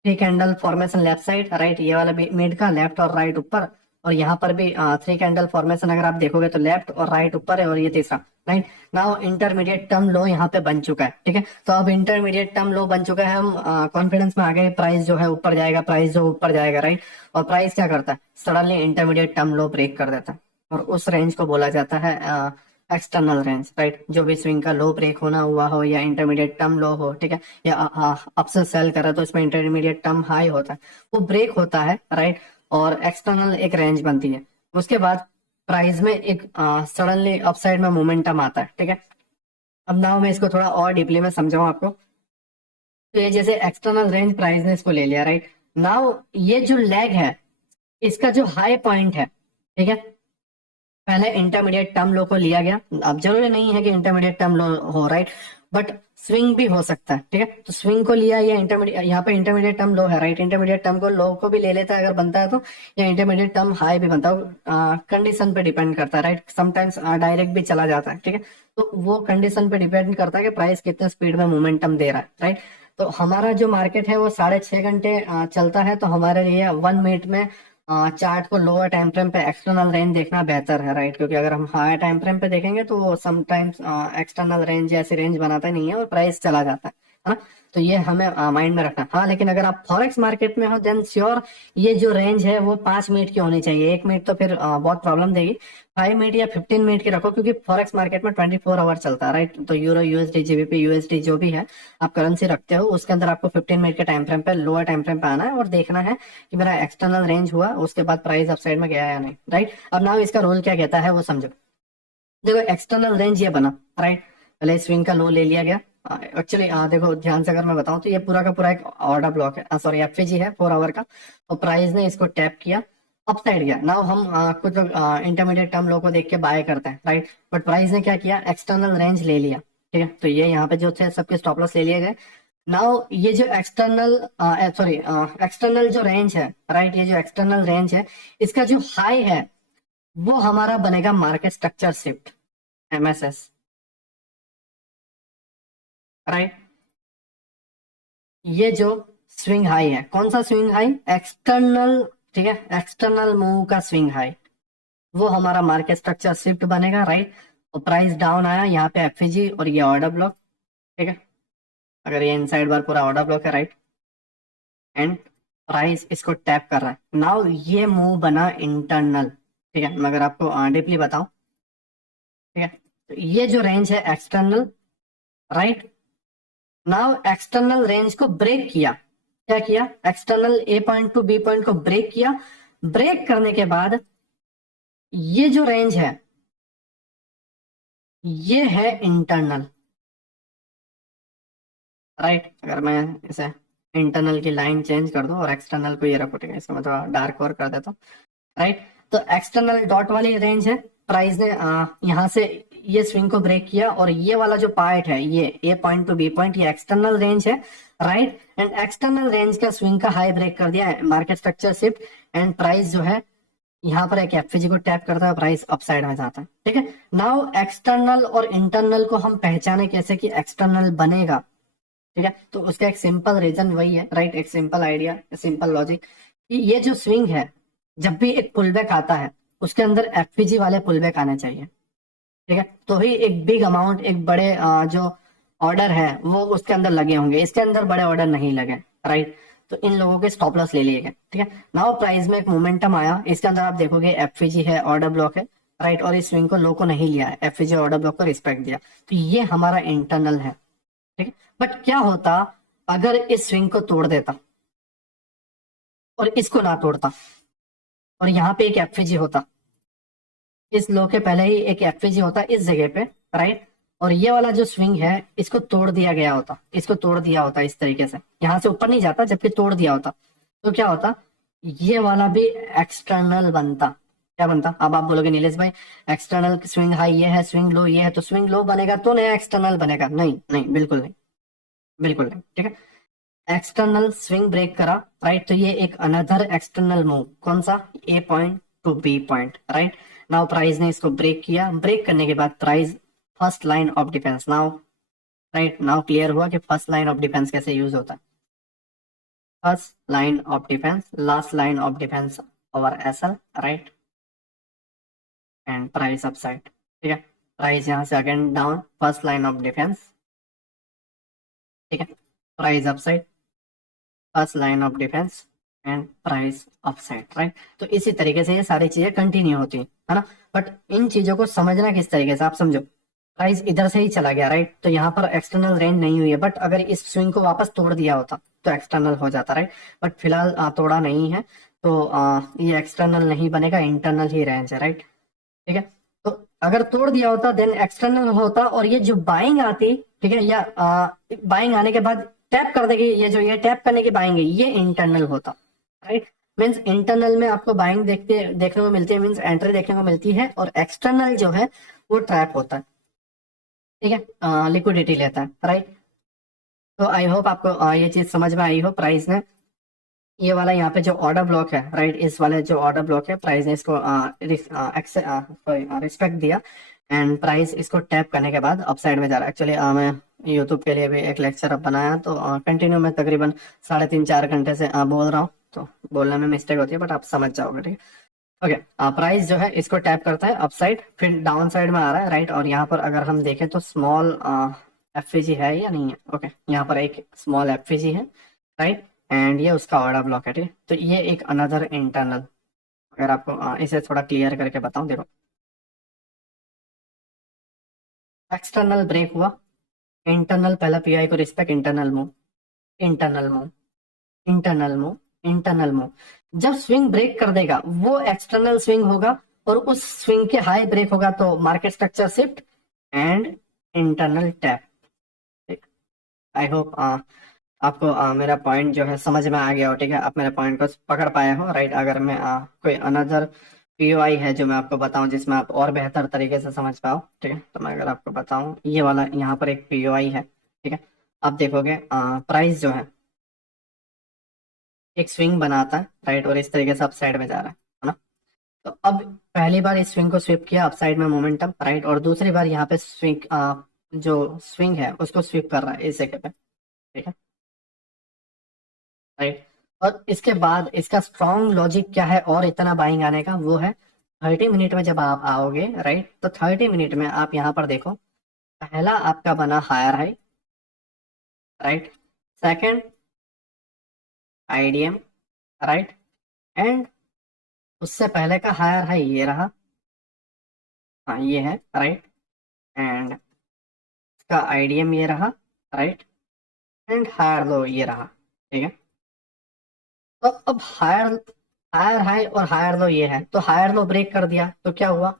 three candle formation left side, right, ये वाला मिड का लेफ्ट और राइट ऊपर, और यहाँ पर भी थ्री कैंडल फॉर्मेशन अगर आप देखोगे तो लेफ्ट और राइट ऊपर है, और ये तीसरा, राइट। नाउ इंटरमीडिएट टर्म लो यहाँ पे बन चुका है, ठीक है। तो अब इंटरमीडिएट टर्म लो बन चुका है, हम कॉन्फिडेंस में आ गए, प्राइस जो है ऊपर जाएगा, प्राइस जो ऊपर जाएगा, राइट। और प्राइस क्या करता है? Suddenly intermediate term low break कर देता है, और उस रेंज को बोला जाता है एक्सटर्नल रेंज, राइट। जो भी स्विंग का लो ब्रेक होना हुआ हो, या इंटरमीडिएट टर्म लो हो, ठीक है, या अप से सेल करे तो इसमें इंटरमीडिएट टर्म हाई होता है, वो ब्रेक होता है, राइट। और एक्सटर्नल एक रेंज बनती है। उसके बाद प्राइस में एक सडनली अपसाइड में मोमेंटम आता है, ठीक है। अब नाउ मैं इसको थोड़ा और डीपली में समझाऊं आपको। तो ये जैसे एक्सटर्नल रेंज प्राइस ने इसको ले लिया, राइट। नाउ ये जो लेग है, इसका जो हाई पॉइंट है, ठीक है, पहले इंटरमीडिएट टर्म लो को लिया गया। अब जरूरी नहीं है कि इंटरमीडिएट टर्म लो हो, राइट, बट स्विंग भी हो सकता है, ठीक है। तो स्विंग को लिया, या इंटरमीडिएट, यहाँ पे इंटरमीडिएट टर्म लो है, राइट, इंटरमीडिएट टर्म को लो को भी ले लेता है अगर बनता है तो, या इंटरमीडिएट टर्म हाई भी बनता है, कंडीशन पे डिपेंड करता है, राइट। समटाइम्स डायरेक्ट भी चला जाता है, ठीक है। तो वो कंडीशन पे डिपेंड करता है कि प्राइस कितने स्पीड में मोमेंटम दे रहा है, राइट। तो हमारा जो मार्केट है वो 6.5 घंटे चलता है, तो हमारे लिए 1 मिनट में चार्ट को लोअर टाइम फ्रेम पे एक्सटर्नल रेंज देखना बेहतर है, राइट, क्योंकि अगर हम हायर टाइम फ्रेम पे देखेंगे तो वो समटाइम्स एक्सटर्नल रेंज ऐसी रेंज बनाता नहीं है और प्राइस चला जाता है ना। तो ये हमें माइंड में रखना। हाँ, लेकिन अगर आप फॉरेक्स मार्केट में हो देन श्योर ये जो रेंज है वो 5 मिनट की होनी चाहिए। 1 मिनट तो फिर बहुत प्रॉब्लम देगी। 5 मिनट या 15 मिनट की रखो, क्योंकि फॉरेक्स मार्केट में 24 आवर चलता है, राइट। तो यूरो, यूएसडी, जीबीपी, यूएसडी जो भी है आप करेंसी रखते हो, उसके अंदर आपको 15 मिनट के टाइम फ्रेम पे, लोअर टाइम फ्रेम पे आना है और देखना है कि मेरा एक्सटर्नल रेंज हुआ, उसके बाद प्राइस अपसाइड में गया या नहीं, राइट। अब नाउ इसका रोल क्या कहता है वो समझो। देखो एक्सटर्नल रेंज ये बना, राइट, पहले स्विंग का लो ले लिया गया। एक्चुअली देखो ध्यान से अगर मैं बताऊं तो ये पूरा का पूरा एक ऑर्डर ब्लॉक है, सॉरी एफएजी है 4 आवर का, और प्राइस ने इसको टैप किया, अपसाइड गया। नाउ हम कुछ इंटरमीडिएट टर्म लो को देख के बाय करते हैं, राइट, बट प्राइस ने क्या किया? एक्सटर्नल रेंज ले लिया, ठीक है। तो ये यहाँ पे जो थे सबके स्टॉप लॉस ले लिए गए। नाउ ये जो एक्सटर्नल एक्सटर्नल जो रेंज है, राइट, ये जो एक्सटर्नल रेंज है, इसका जो हाई है वो हमारा बनेगा market structure shift, MSS, right. ये जो स्विंग हाई है, कौन सा स्विंग हाई? एक्सटर्नल, ठीक है, एक्सटर्नल मूव का स्विंग हाई, वो हमारा मार्केट स्ट्रक्चर शिफ्ट बनेगा, राइट। और प्राइस डाउन आया, यहाँ पे एफईजी और ये ऑर्डर ब्लॉक, ठीक है। अगर ये इनसाइड बार पूरा ऑर्डर ब्लॉक है, राइट, एंड प्राइस इसको टैप कर रहा है। नाउ ये मूव बना इंटरनल, ठीक है। मैं अगर आपको डीपली बताऊं, ठीक है, तो ये जो रेंज है external, right. Now external range को ब्रेक किया, क्या किया? External A point to B point को ब्रेक किया। ब्रेक करने के बाद ये जो रेंज है ये है इंटरनल, राइट। अगर मैं इसे इंटरनल की लाइन चेंज कर दूं और एक्सटर्नल को ये रखो, ठीक है, इसको मैं थोड़ा डार्क और कर देता हूँ, राइट। तो एक्सटर्नल डॉट वाली रेंज है, प्राइस ने यहाँ से ये स्विंग को ब्रेक किया और ये वाला जो पार्ट है ये ए पॉइंट टू बी पॉइंट ये एक्सटर्नल रेंज है, राइट। एंड एक्सटर्नल रेंज का स्विंग का हाई ब्रेक कर दिया है, market structure shift, and price जो है यहाँ पर एक एफवीजी को टैप करता है, प्राइस अपसाइड में जाता है, ठीक है। नाउ एक्सटर्नल और इंटरनल को हम पहचाने कैसे कि एक्सटर्नल बनेगा, ठीक है। तो उसका एक सिंपल रीजन वही है, राइट, एक सिंपल आइडिया, सिंपल लॉजिक कि ये जो स्विंग है जब भी एक पुलबैक आता है उसके अंदर एफवीजी वाले पुलबैक आने चाहिए, ठीक है। तो ही एक बिग अमाउंट, एक बड़े जो ऑर्डर है वो उसके अंदर लगे होंगे, इसके अंदर बड़े ऑर्डर नहीं लगे, राइट। तो इन लोगों के स्टॉप लॉस ले लिए गए, ठीक है। नाउ प्राइस में एक मोमेंटम आया, इसके अंदर आप देखोगे एफवीजी है, ऑर्डर ब्लॉक है, राइट, और इस स्विंग को लो को नहीं लिया है, एफवीजी ऑर्डर ब्लॉक को रिस्पेक्ट दिया, तो ये हमारा इंटरनल है, ठीक है। बट क्या होता अगर इस स्विंग को तोड़ देता और इसको ना तोड़ता और यहाँ पे एक एफवीजी होता, इस लो के पहले ही एक एफवीजी होता इस जगह पे, राइट, और ये वाला जो स्विंग है इसको तोड़ दिया गया होता, इसको तोड़ दिया होता इस तरीके से, यहाँ से ऊपर नहीं जाता जबकि तोड़ दिया होता, तो क्या होता, ये वाला भी एक्सटर्नल बनता। क्या बनता, अब आप बोलोगे नीलेश भाई एक्सटर्नल स्विंग हाई ये है, स्विंग लो ये है, तो स्विंग लो बनेगा तो नया एक्सटर्नल बनेगा, नहीं नहीं बिल्कुल नहीं, बिल्कुल नहीं, ठीक है। एक्सटर्नल स्विंग ब्रेक करा, राइट, तो ये एक अनदर एक्सटर्नल मूव, कौन सा, A point to B point, right. Now price ने इसको ब्रेक किया, ब्रेक करने के बाद price first line of defence, now right, now clear हुआ कि फर्स्ट लाइन ऑफ डिफेंस कैसे यूज होता है। First line of defence, last line of defence over SL, right, and price upside, ठीक है। प्राइस यहाँ से again down, first line of defence, ठीक है, price upside, first line of defence and price upside, right. तो इसी तरीके से ये सारी चीजें कंटिन्यू होती है ना। बट इन चीजों को समझना किस तरीके से, आप समझो प्राइस इधर से ही चला गया, राइट, तो यहाँ पर एक्सटर्नल रेंज नहीं हुई है, बट अगर इस स्विंग को वापस तोड़ दिया होता तो एक्सटर्नल हो जाता, राइट। बट फिलहाल तोड़ा नहीं है, तो ये एक्सटर्नल नहीं बनेगा, इंटरनल ही रेंज है, राइट, ठीक है। तो अगर तोड़ दिया होता देन एक्सटर्नल होता, और ये जो बाइंग आती, ठीक है, या बाइंग आने के बाद टैप कर देगी, ये जो ये टैप करने की बाइंग है ये इंटरनल होता, राइट। मीन्स इंटरनल में आपको बाइंग देखने को मिलती है, मीन्स एंट्री देखने को मिलती है, और एक्सटर्नल जो है वो ट्रैप होता है, ठीक है, लिक्विडिटी लेता है, राइट। तो आई होप आपको ये चीज समझ में आई हो। प्राइस ने ये वाला यहाँ पे जो ऑर्डर ब्लॉक है, राइट, इस वाले जो ऑर्डर ब्लॉक है प्राइस ने इसको रिस्पेक्ट दिया, एंड प्राइस इसको टैप करने के बाद अपसाइड में जा रहा है। एक्चुअली मैं यूट्यूब के लिए भी एक लेक्चर अब बनाया, तो कंटिन्यू मैं तकरीबन 3.5-4 घंटे से बोल रहा हूँ, तो बोलने में मिस्टेक होती है बट आप समझ जाओगे, ठीक है। ओके, प्राइस जो है इसको टैप करता है अपसाइड, फिर डाउन साइड में आ रहा है, राइट, और यहाँ पर अगर हम देखें तो स्मॉल एफवीजी है या नहीं है, ओके, यहाँ पर एक स्मॉल एफवीजी है, राइट, एंड ये उसका ऑर्डर ब्लॉक है, ठीक है। तो ये एक अनदर इंटरनल, अगर आपको इसे थोड़ा क्लियर करके बताऊं, देखो एक्सटर्नल ब्रेक हुआ, इंटरनल पहला पीआई को respect, internal move, internal move, internal move, internal move, जब स्विंग ब्रेक कर देगा वो एक्सटर्नल स्विंग होगा, और उस स्विंग के हाई ब्रेक होगा तो market structure shift and internal tap, ठीक। आई होप आपको मेरा पॉइंट जो है समझ में आ गया हो, ठीक है, आप मेरे पॉइंट को पकड़ पाए हो, राइट। अगर मैं कोई अनदर पीओआई है जो मैं आपको बताऊं जिसमें आप और बेहतर तरीके से समझ पाओ, ठीक है, तो मैं अगर आपको बताऊं ये वाला यहाँ पर एक पीओआई है, ठीक है, आप देखोगे प्राइस जो है एक स्विंग बनाता है, राइट, और इस तरीके से अप साइड में जा रहा है ना। तो अब पहली बार इस स्विंग को स्विप किया अप साइड में मोमेंटम, राइट, और दूसरी बार यहाँ पे स्विंग जो स्विंग है उसको स्विप कर रहा है इस जगह पे, ठीक है, राइट। और इसके बाद इसका स्ट्रॉन्ग लॉजिक क्या है और इतना बाइंग आने का, वो है 30 मिनट में जब आप आओगे, राइट, तो 30 मिनट में आप यहाँ पर देखो पहला आपका बना higher high, right, second IDM, right, and उससे पहले का हायर हाई ये रहा, हाँ ये है, राइट, एंड इसका आईडीएम ये रहा, राइट, एंड हायर लो ये रहा, ठीक है। तो अब हायर हायर हाई और हायर लो ये है, तो हायर लो ब्रेक कर दिया तो क्या हुआ,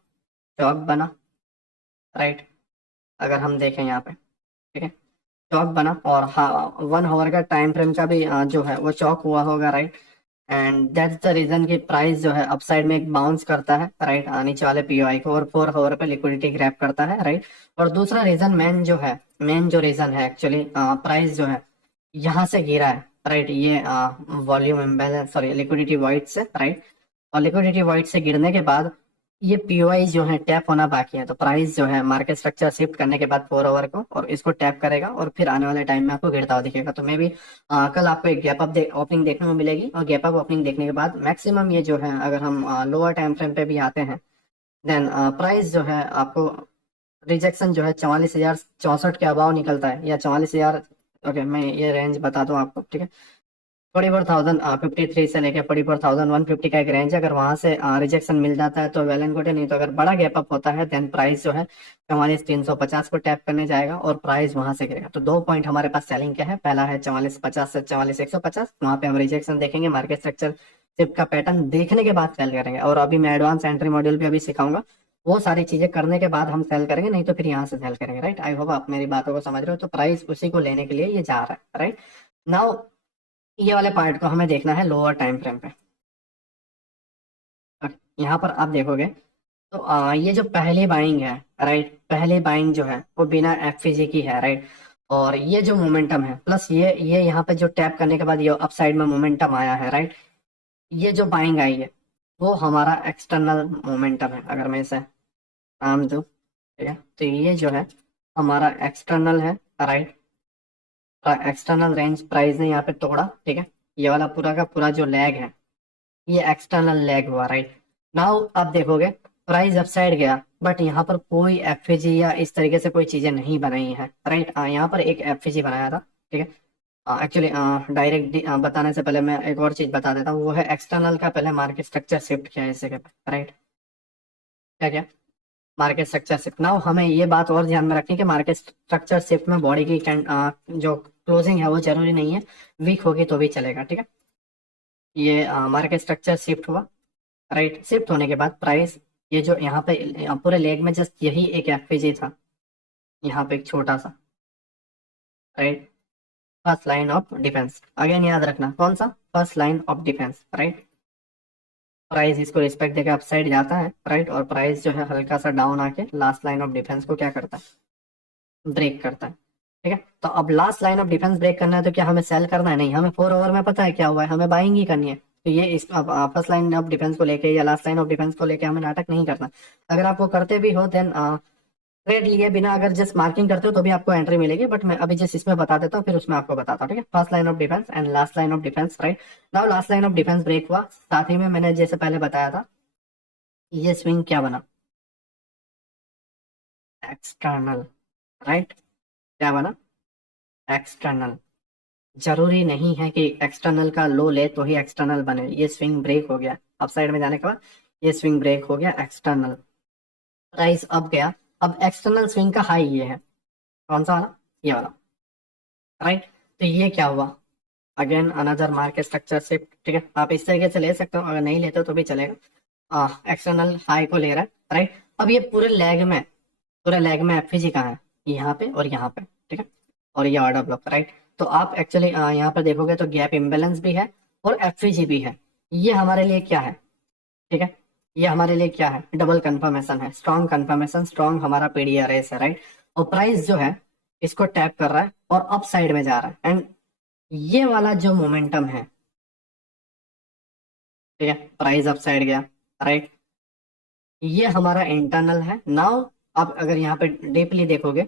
चौक बना, राइट, अगर हम देखें यहाँ पे, ठीक है, चौक बना, और हाँ 1 आवर का टाइम फ्रेम का भी जो है वो चौक हुआ होगा, right, and that's the reason कि प्राइस जो है अपसाइड में एक बाउंस करता है, राइट, नीचे वाले पीओआई को, और 4 आवर पे लिक्विडिटी ग्रैब करता है, राइट। और दूसरा रीजन मेन जो रीजन है एक्चुअली, प्राइस जो है यहाँ से गिरा है, राइट, ये volume imbalance, sorry, liquidity wide से, राइट। और लिक्विडिटी वाइड से गिरने के बाद ये पीओआई जो है टैप होना बाकी है, तो प्राइस जो है मार्केट स्ट्रक्चर शिफ्ट करने के बाद 4 आवर को और इसको टैप करेगा और फिर आने वाले टाइम में आपको गिरता हुआ दिखेगा। तो मे भी कल आपको एक गैप अप ओपनिंग देखने को मिलेगी, और गैप अप ओपनिंग देखने के बाद मैक्सिमम ये जो है, अगर हम लोअर टाइम फ्रेम पे भी आते हैं, देन प्राइस जो है आपको रिजेक्शन जो है 44,064 के अबाव निकलता है, या 44,000, ओके मैं ये रेंज बता दूं आपको, ठीक है। 44,053 से लेके 44,150 का एक रेंज है, अगर वहां से रिजेक्शन मिल जाता है तो वेल एंड गुड है, नहीं तो अगर बड़ा गैप अप होता है देन प्राइस जो है 44,350 को टैप करने जाएगा और प्राइस वहां से गिरेगा। तो 2 पॉइंट हमारे पास सेलिंग क्या है, पहला है 44,50 से 44,150, वहां पे हम रिजेक्शन देखेंगे, मार्केट स्ट्रक्चर शिफ्ट का पैटर्न देखने के बाद सेल करेंगे। और अभी मैं एडवांस एंट्री मॉड्यूल भी अभी सिखाऊंगा, वो सारी चीजें करने के बाद हम सेल करेंगे, नहीं तो फिर यहाँ से सेल करेंगे, राइट। आई होप आप मेरी बातों को समझ रहे हो। तो प्राइस उसी को लेने के लिए ये जा रहा है, राइट। नाउ ये वाले पार्ट को हमें देखना है लोअर टाइम फ्रेम पे। यहाँ पर आप देखोगे तो ये जो पहली बाइंग है, राइट, पहली बाइंग जो है वो बिना एफपीजी की है, राइट। और ये जो मोमेंटम है प्लस ये यहाँ पे जो टैप करने के बाद ये अपसाइड में मोमेंटम आया है, राइट, ये जो बाइंग आई है वो हमारा एक्सटर्नल मोमेंटम है। अगर मैं इसे नाम दूं, ठीक है, तो ये जो है हमारा एक्सटर्नल है, राइट। एक्सटर्नल रेंज प्राइस ने यहाँ पे तोड़ा, ठीक है। ये वाला पूरा का पूरा जो लैग है ये एक्सटर्नल लैग हुआ, राइट। नाउ आप देखोगे प्राइस अपसाइड गया, बट यहाँ पर कोई एफएजी या इस तरीके से कोई चीजें नहीं बनाई है, राइट। यहाँ पर एक एफएजी बनाया था, ठीक है। एक्चुअली डायरेक्ट बताने से पहले मैं एक और चीज बता देता हूँ, वो है एक्सटर्नल का पहले मार्केट स्ट्रक्चर शिफ्ट किया है इस जगह पे, राइट। क्या क्या मार्केट स्ट्रक्चर शिफ्ट। नाउ हमें ये बात और ध्यान में रखनी है कि मार्केट स्ट्रक्चर शिफ्ट में बॉडी की जो क्लोजिंग है वो जरूरी नहीं है, वीक होगी तो भी चलेगा, ठीक है। ये मार्केट स्ट्रक्चर शिफ्ट हुआ, राइट। शिफ्ट होने के बाद प्राइस, ये जो यहाँ पे पूरे लेग में जस्ट यही एक एफपीजी था, यहाँ पे एक छोटा सा, right, first line of defence. Again याद रखना कौन सा, first line of defence, right. Price इसको रिस्पेक्ट देकर अपसाइड जाता है, राइट, और प्राइस जो है हल्का सा डाउन आके लास्ट लाइन ऑफ डिफेंस को क्या करता है, ब्रेक करता है, ठीक है। तो अब last line of defence break करना है तो क्या हमें सेल करना है, नहीं, हमें 4 ओवर में पता है क्या हुआ है, हमें बाइंग ही करनी है। तो ये इस फर्स्ट लाइन ऑफ डिफेंस को लेके या लास्ट लाइन ऑफ डिफेंस को लेके हमें नाटक नहीं करना। अगर आपको करते भी हो देन ट्रेड लिए बिना अगर जस्ट मार्किंग करते हो तो भी आपको एंट्री मिलेगी, बट मैं अभी जस्ट इसमें बता देता हूँ, फिर उसमें आपको बताता हूँ, ठीक है। First line of defence and last line of defence, right. Now last line of defence break हुआ, साथ ही में मैंने जैसे पहले बताया था ये स्विंग क्या बना, एक्सटर्नल, राइट। क्या बना, एक्सटर्नल। जरूरी नहीं है कि एक्सटर्नल का लो ले तो ही एक्सटर्नल बने। ये स्विंग ब्रेक हो गया अपसाइड में जाने के बाद, ये स्विंग ब्रेक हो गया एक्सटर्नल, प्राइस अब गया। अब एक्सटर्नल स्विंग का हाई ये है, कौन सा वाला, ये वाला, राइट। तो ये क्या हुआ, again another market structure shift, ठीक है। आप इस तरीके से ले सकते हो, अगर नहीं लेते हो तो भी चलेगा। एक्सटर्नल हाई को ले रहा है, राइट। अब ये पूरे लेग में एफईजी कहाँ है, यहाँ पे और यहाँ पे, ठीक है, और ये ऑर्डर ब्लॉक, राइट। तो आप एक्चुअली यहाँ पर देखोगे तो गैप इम्बेलेंस भी है और एफईजी भी है। ये हमारे लिए क्या है, ठीक है, ये हमारे लिए क्या है, डबल कंफर्मेशन है, स्ट्रॉन्ग कंफर्मेशन, स्ट्रॉन्ग हमारा पीडीआरएस है, राइट। और प्राइस जो है इसको टैप कर रहा है और अप साइड में जा रहा है, एंड ये वाला जो मोमेंटम है, ठीक है, प्राइस अप साइड गया, राइट, ये हमारा इंटरनल है। नाउ आप अगर यहाँ पे डीपली देखोगे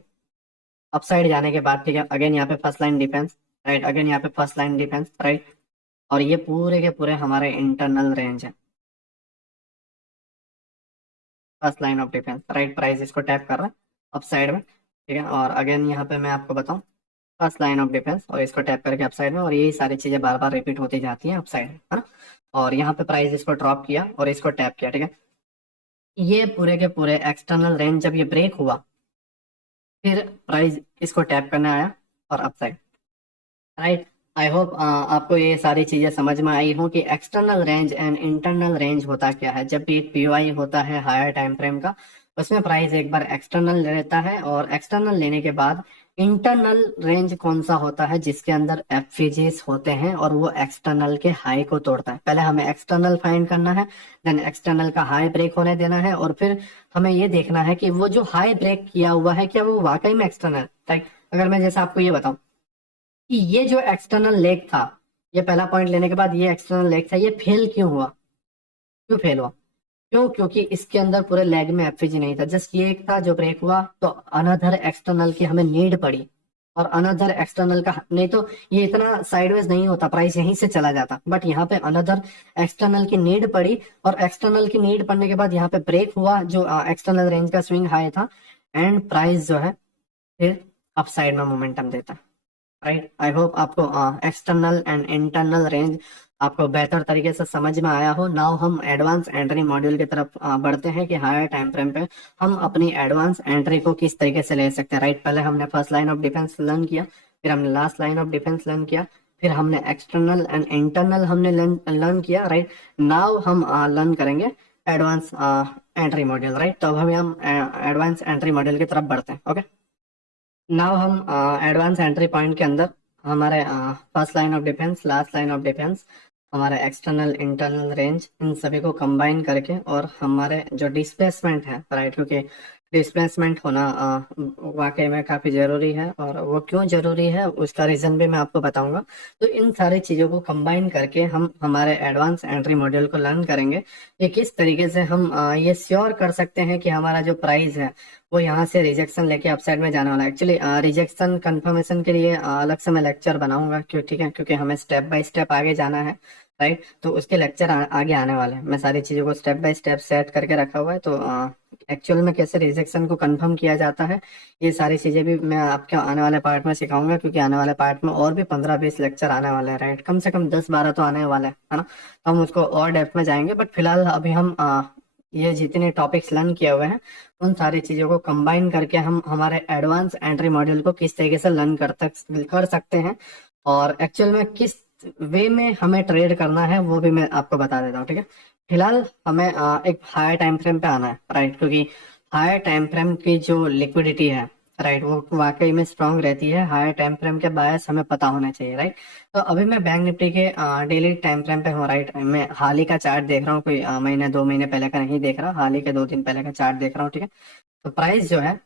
अपसाइड जाने के बाद, ठीक है, अगेन यहाँ पे first line defence, right, again यहाँ पे फर्स्ट लाइन डिफेंस, राइट, और ये पूरे के पूरे हमारे इंटरनल रेंज है, first line of defence, right. Price इसको टैप कर रहा है अपसाइड में, ठीक है, और अगेन यहाँ पे मैं आपको बताऊँ फर्स्ट लाइन ऑफ डिफेंस और इसको टैप करके अपसाइड में, और यही सारी चीजें बार बार रिपीट होती जाती हैं अपसाइड में, है ना। और यहाँ पे प्राइस इसको ड्रॉप किया और इसको टैप किया, ठीक है। ये पूरे के पूरे एक्सटर्नल रेंज जब ये ब्रेक हुआ फिर प्राइस इसको टैप करने आया और अपसाइड, राइट। आई होप आपको ये सारी चीजें समझ में आई हो कि external range and internal range होता क्या है। जब भी एक पीओआई होता है हायर टाइम फ्रेम का, उसमें प्राइस एक बार एक्सटर्नल लेता है और एक्सटर्नल लेने के बाद इंटरनल रेंज कौन सा होता है जिसके अंदर एफपीजीज होते हैं और वो एक्सटर्नल के हाई को तोड़ता है। पहले हमें एक्सटर्नल फाइंड करना है, देन एक्सटर्नल का हाई ब्रेक होने देना है, और फिर हमें ये देखना है कि वो जो हाई ब्रेक किया हुआ है क्या वो वाकई में एक्सटर्नल, राइट। अगर मैं जैसे आपको ये बताऊं कि ये जो एक्सटर्नल लेग था, ये पहला पॉइंट लेने के बाद ये एक्सटर्नल लेग था, ये फेल क्यों हुआ, क्यों फेल हुआ, क्यों, क्योंकि इसके अंदर पूरे लेग में एफपीजी नहीं था, जस्ट ये एक था जो ब्रेक हुआ, तो अनदर एक्सटर्नल की हमें नीड पड़ी। और अनदर एक्सटर्नल का नहीं तो ये इतना साइडवेज नहीं होता, प्राइस यहीं से चला जाता, बट यहाँ पे अनदर एक्सटर्नल की नीड पड़ी, और एक्सटर्नल की नीड पड़ने के बाद यहाँ पे ब्रेक हुआ जो एक्सटर्नल रेंज का स्विंग हाई था, एंड प्राइस जो है फिर अपसाइड में मोमेंटम देता है, राइट। आई होप आपको एक्सटर्नल एंड इंटरनल रेंज आपको बेहतर तरीके से समझ में आया हो। नाउ हम एडवांस एंट्री मॉड्यूल की तरफ बढ़ते हैं कि हायर टाइम फ्रेम पे हम अपनी एडवांस एंट्री को किस तरीके से ले सकते हैं, राइट। पहले हमने first line of defence learn किया, फिर हमने last line of defence learn किया, फिर हमने एक्सटर्नल एंड इंटरनल हमने लर्न किया, राइट। नाउ हम लर्न करेंगे एडवांस एंट्री मॉड्यूल, राइट। तो अब हम एडवांस एंट्री मॉड्यूल की तरफ बढ़ते हैं, ओके। नाउ हम एडवांस एंट्री पॉइंट के अंदर हमारे first line of defence, last line of defence, हमारे एक्सटर्नल इंटरनल रेंज, इन सभी को कंबाइन करके, और हमारे जो डिस्प्लेसमेंट है, राइट, क्योंकि डिस्प्लेसमेंट होना वाकई में काफ़ी ज़रूरी है, और वो क्यों ज़रूरी है उसका रीज़न भी मैं आपको बताऊंगा। तो इन सारी चीज़ों को कंबाइन करके हम हमारे एडवांस एंट्री मॉड्यूल को लर्न करेंगे कि किस तरीके से हम ये श्योर कर सकते हैं कि हमारा जो प्राइस है वो यहाँ से रिजेक्शन लेके अपसाइड में जाने वाला है। एक्चुअली रिजेक्शन कंफर्मेशन के लिए अलग से मैं लेक्चर बनाऊंगा, क्यों, ठीक है, क्योंकि हमें स्टेप बाय स्टेप आगे जाना है, राइट। तो उसके लेक्चर आगे आने वाले हैं, मैं सारी चीज़ों को स्टेप बाय स्टेप सेट करके रखा हुआ है। तो एक्चुअल में कैसे रिजेक्शन को कंफर्म किया जाता है, ये सारी चीज़ें भी मैं आपके आने वाले पार्ट में सिखाऊंगा, क्योंकि आने वाले पार्ट में और भी 15-20 लेक्चर आने वाले हैं, राइट। कम से कम 10-12 तो आने वाले हैं, है ना। तो हम उसको और डेप्थ में जाएंगे, बट फिलहाल अभी हम ये जितने टॉपिक्स लर्न किए हुए हैं उन सारी चीज़ों को कंबाइन करके हम हमारे एडवांस एंट्री मॉड्यूल को किस तरीके से लर्न कर सकते हैं, और एक्चुअल में किस वे में हमें ट्रेड करना है वो भी मैं आपको बता देता हूँ, ठीक है। फिलहाल हमें एक हायर टाइम फ्रेम पे आना है, राइट, क्योंकि हायर टाइम फ्रेम की जो लिक्विडिटी है, राइट, वो वाकई में स्ट्रांग रहती है। हायर टाइम फ्रेम के बायस हमें पता होना चाहिए, राइट। तो अभी मैं बैंक निफ्टी के डेली टाइम फ्रेम पे हूँ, राइट। मैं हाल ही का चार्ट देख रहा हूँ, कोई महीने 2 महीने पहले का नहीं देख रहा, हाल ही के 2 दिन पहले का चार्ट देख रहा हूँ, ठीक है। तो प्राइस जो है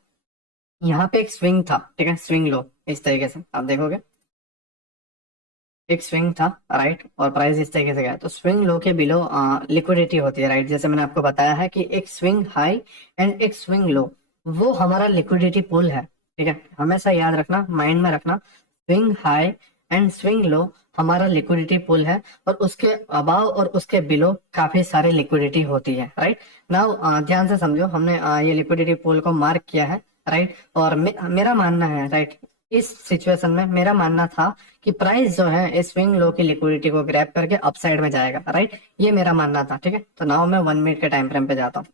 यहाँ पे एक स्विंग था, ठीक है, स्विंग लो, इस तरीके से आप देखोगे एक स्विंग था, राइट, और प्राइस इस तरीके से गया। तो स्विंग लो के बिलो लिक्विडिटी होती है, राइट। जैसे मैंने आपको बताया है कि एक स्विंग हाई एंड एक स्विंग लो, वो हमारा लिक्विडिटी पूल है, ठीक है। हमेशा याद रखना, माइंड में रखना, swing high and swing low हमारा लिक्विडिटी पूल है, और उसके अबाव और उसके बिलो काफी सारी लिक्विडिटी होती है, राइट। नाउ ध्यान से समझो, हमने ये लिक्विडिटी पूल को मार्क किया है, राइट। और मेरा मानना है, राइट, इस सिचुएशन में मेरा मानना था कि प्राइस जो है इस स्विंग लो की लिक्विडिटी को ग्रैब करके अपसाइड में जाएगा, राइट। ये मेरा मानना था, ठीक है। तो नाउ मैं 1 मिनट के टाइम फ्रेम पे जाता हूँ,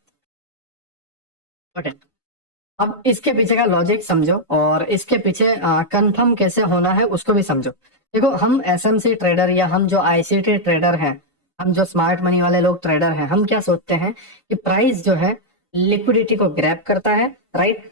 ओके। अब इसके पीछे का लॉजिक समझो, और इसके पीछे कंफर्म कैसे होना है उसको भी समझो। देखो, हम एसएमसी ट्रेडर या हम जो आईसीटी ट्रेडर हैं, हम जो स्मार्ट मनी वाले लोग ट्रेडर हैं, हम क्या सोचते हैं कि प्राइस जो है लिक्विडिटी को ग्रैब करता है, राइट।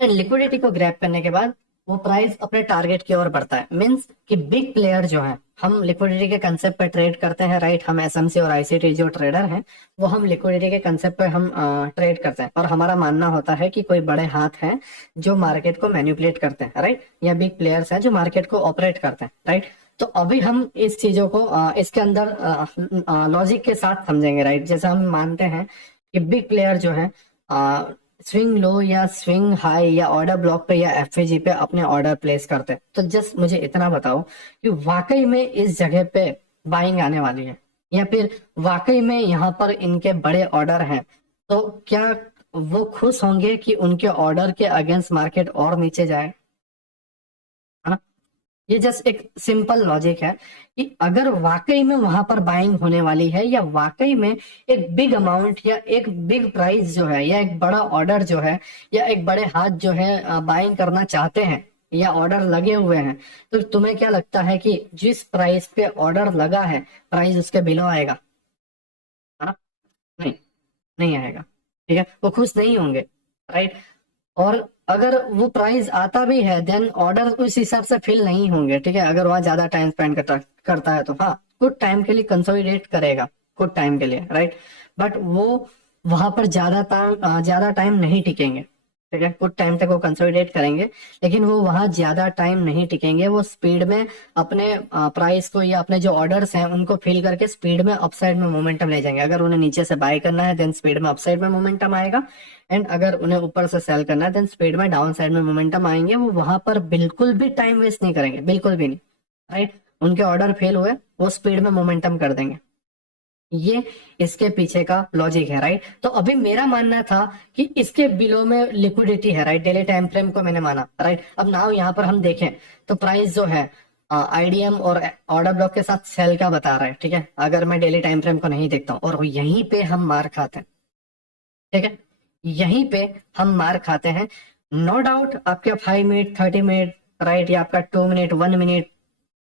लिक्विडिटी को ग्रैब करने के बाद वो प्राइस अपने टारगेट की ओर बढ़ता है। मींस कि बिग प्लेयर जो है, हम लिक्विडिटी के कंसेप्ट पे ट्रेड करते हैं, राइट। हम एसएमसी और आईसीटी जो ट्रेडर हैं वो हम लिक्विडिटी के कंसेप्ट पे हम ट्रेड करते हैं, और हमारा मानना होता है कि कोई बड़े हाथ हैं जो मार्केट को मैनिपुलेट करते हैं, राइट, या बिग प्लेयर्स हैं जो मार्केट को ऑपरेट करते हैं, राइट। तो अभी हम इस चीजों को इसके अंदर लॉजिक के साथ समझेंगे, राइट। जैसे हम मानते हैं कि बिग प्लेयर जो है स्विंग लो या स्विंग हाई या ऑर्डर ब्लॉक पे या एफएजी पे अपने ऑर्डर प्लेस करते हैं, तो जस्ट मुझे इतना बताओ कि वाकई में इस जगह पे बाइंग आने वाली है, या फिर वाकई में यहाँ पर इनके बड़े ऑर्डर हैं, तो क्या वो खुश होंगे कि उनके ऑर्डर के अगेंस्ट मार्केट और नीचे जाए, है ना। ये जस्ट एक सिंपल लॉजिक है कि अगर वाकई में वहां पर बाइंग होने वाली है, या वाकई में एक बिग अमाउंट या एक बिग प्राइस जो है या एक बड़ा ऑर्डर जो है या एक बड़े हाथ जो है बाइंग करना चाहते हैं या ऑर्डर लगे हुए हैं, तो तुम्हें क्या लगता है कि जिस प्राइस पे ऑर्डर लगा है प्राइस उसके बिलो आएगा, है ना। नहीं, नहीं आएगा, ठीक है, वो खुश नहीं होंगे, राइट। और अगर वो प्राइस आता भी है देन ऑर्डर उस हिसाब से फिल नहीं होंगे, ठीक है। अगर वहां ज्यादा टाइम स्पेंड करता है तो हाँ, कुछ टाइम के लिए कंसोलिडेट करेगा, कुछ टाइम के लिए, राइट। बट वो वहां पर ज्यादा टाइम नहीं टिकेंगे, ठीक है। कुछ टाइम तक वो कंसोलिडेट करेंगे, लेकिन वो वहां ज्यादा टाइम नहीं टिकेंगे। वो स्पीड में अपने प्राइस को या अपने जो ऑर्डर्स हैं उनको फिल करके स्पीड में अपसाइड में मोमेंटम ले जाएंगे। अगर उन्हें नीचे से बाय करना है देन स्पीड में अपसाइड में मोमेंटम आएगा, एंड अगर उन्हें ऊपर से सेल करना है देन स्पीड में डाउन साइड में मोमेंटम आएंगे। वो वहां पर बिल्कुल भी टाइम वेस्ट नहीं करेंगे, बिल्कुल भी नहीं, राइट। उनके ऑर्डर फेल हुए, वो स्पीड में मोमेंटम कर देंगे। ये इसके पीछे का लॉजिक है, राइट। तो अभी मेरा मानना था कि इसके बिलो में लिक्विडिटी है, राइट। डेली टाइम फ्रेम को मैंने माना, राइट। अब नाउ यहाँ पर हम देखें तो प्राइस जो है आईडीएम और ऑर्डर ब्लॉक के साथ सेल का बता रहा है, ठीक है। अगर मैं डेली टाइम फ्रेम को नहीं देखता हूँ और यहीं पे हम मार खाते हैं, ठीक है, यहीं पे हम मार खाते हैं। नो डाउट आपके 5 मिनट 30 मिनट, राइट, या आपका 2 minute 1 minute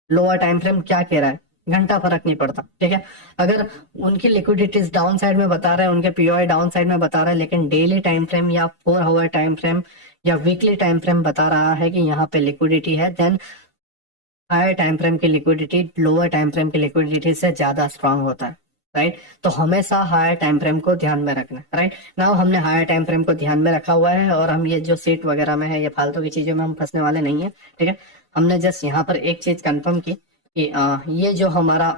lower time frame क्या कह रहा है, घंटा फर्क नहीं पड़ता, ठीक है। अगर उनकी लिक्विडिटीज डाउन साइड में बता रहा है, उनके पीओआई डाउन साइड में बता रहा है, लेकिन डेली टाइम फ्रेम या 4 आवर टाइम फ्रेम या वीकली टाइम फ्रेम बता रहा है कि यहाँ पे लिक्विडिटी है, देन हायर टाइम फ्रेम की लिक्विडिटी लोअर टाइम फ्रेम की लिक्विडिटी से ज्यादा स्ट्रांग होता है, राइट। तो हमेशा हायर टाइम फ्रेम को ध्यान में रखना, राइट। नाउ हमने हायर टाइम फ्रेम को ध्यान में रखा हुआ है, और हम ये जो सीट वगैरह में है, ये फालतू की चीजों में हम फंसने वाले नहीं है, ठीक है। हमने जस्ट यहाँ पर एक चीज कंफर्म की कि ये जो हमारा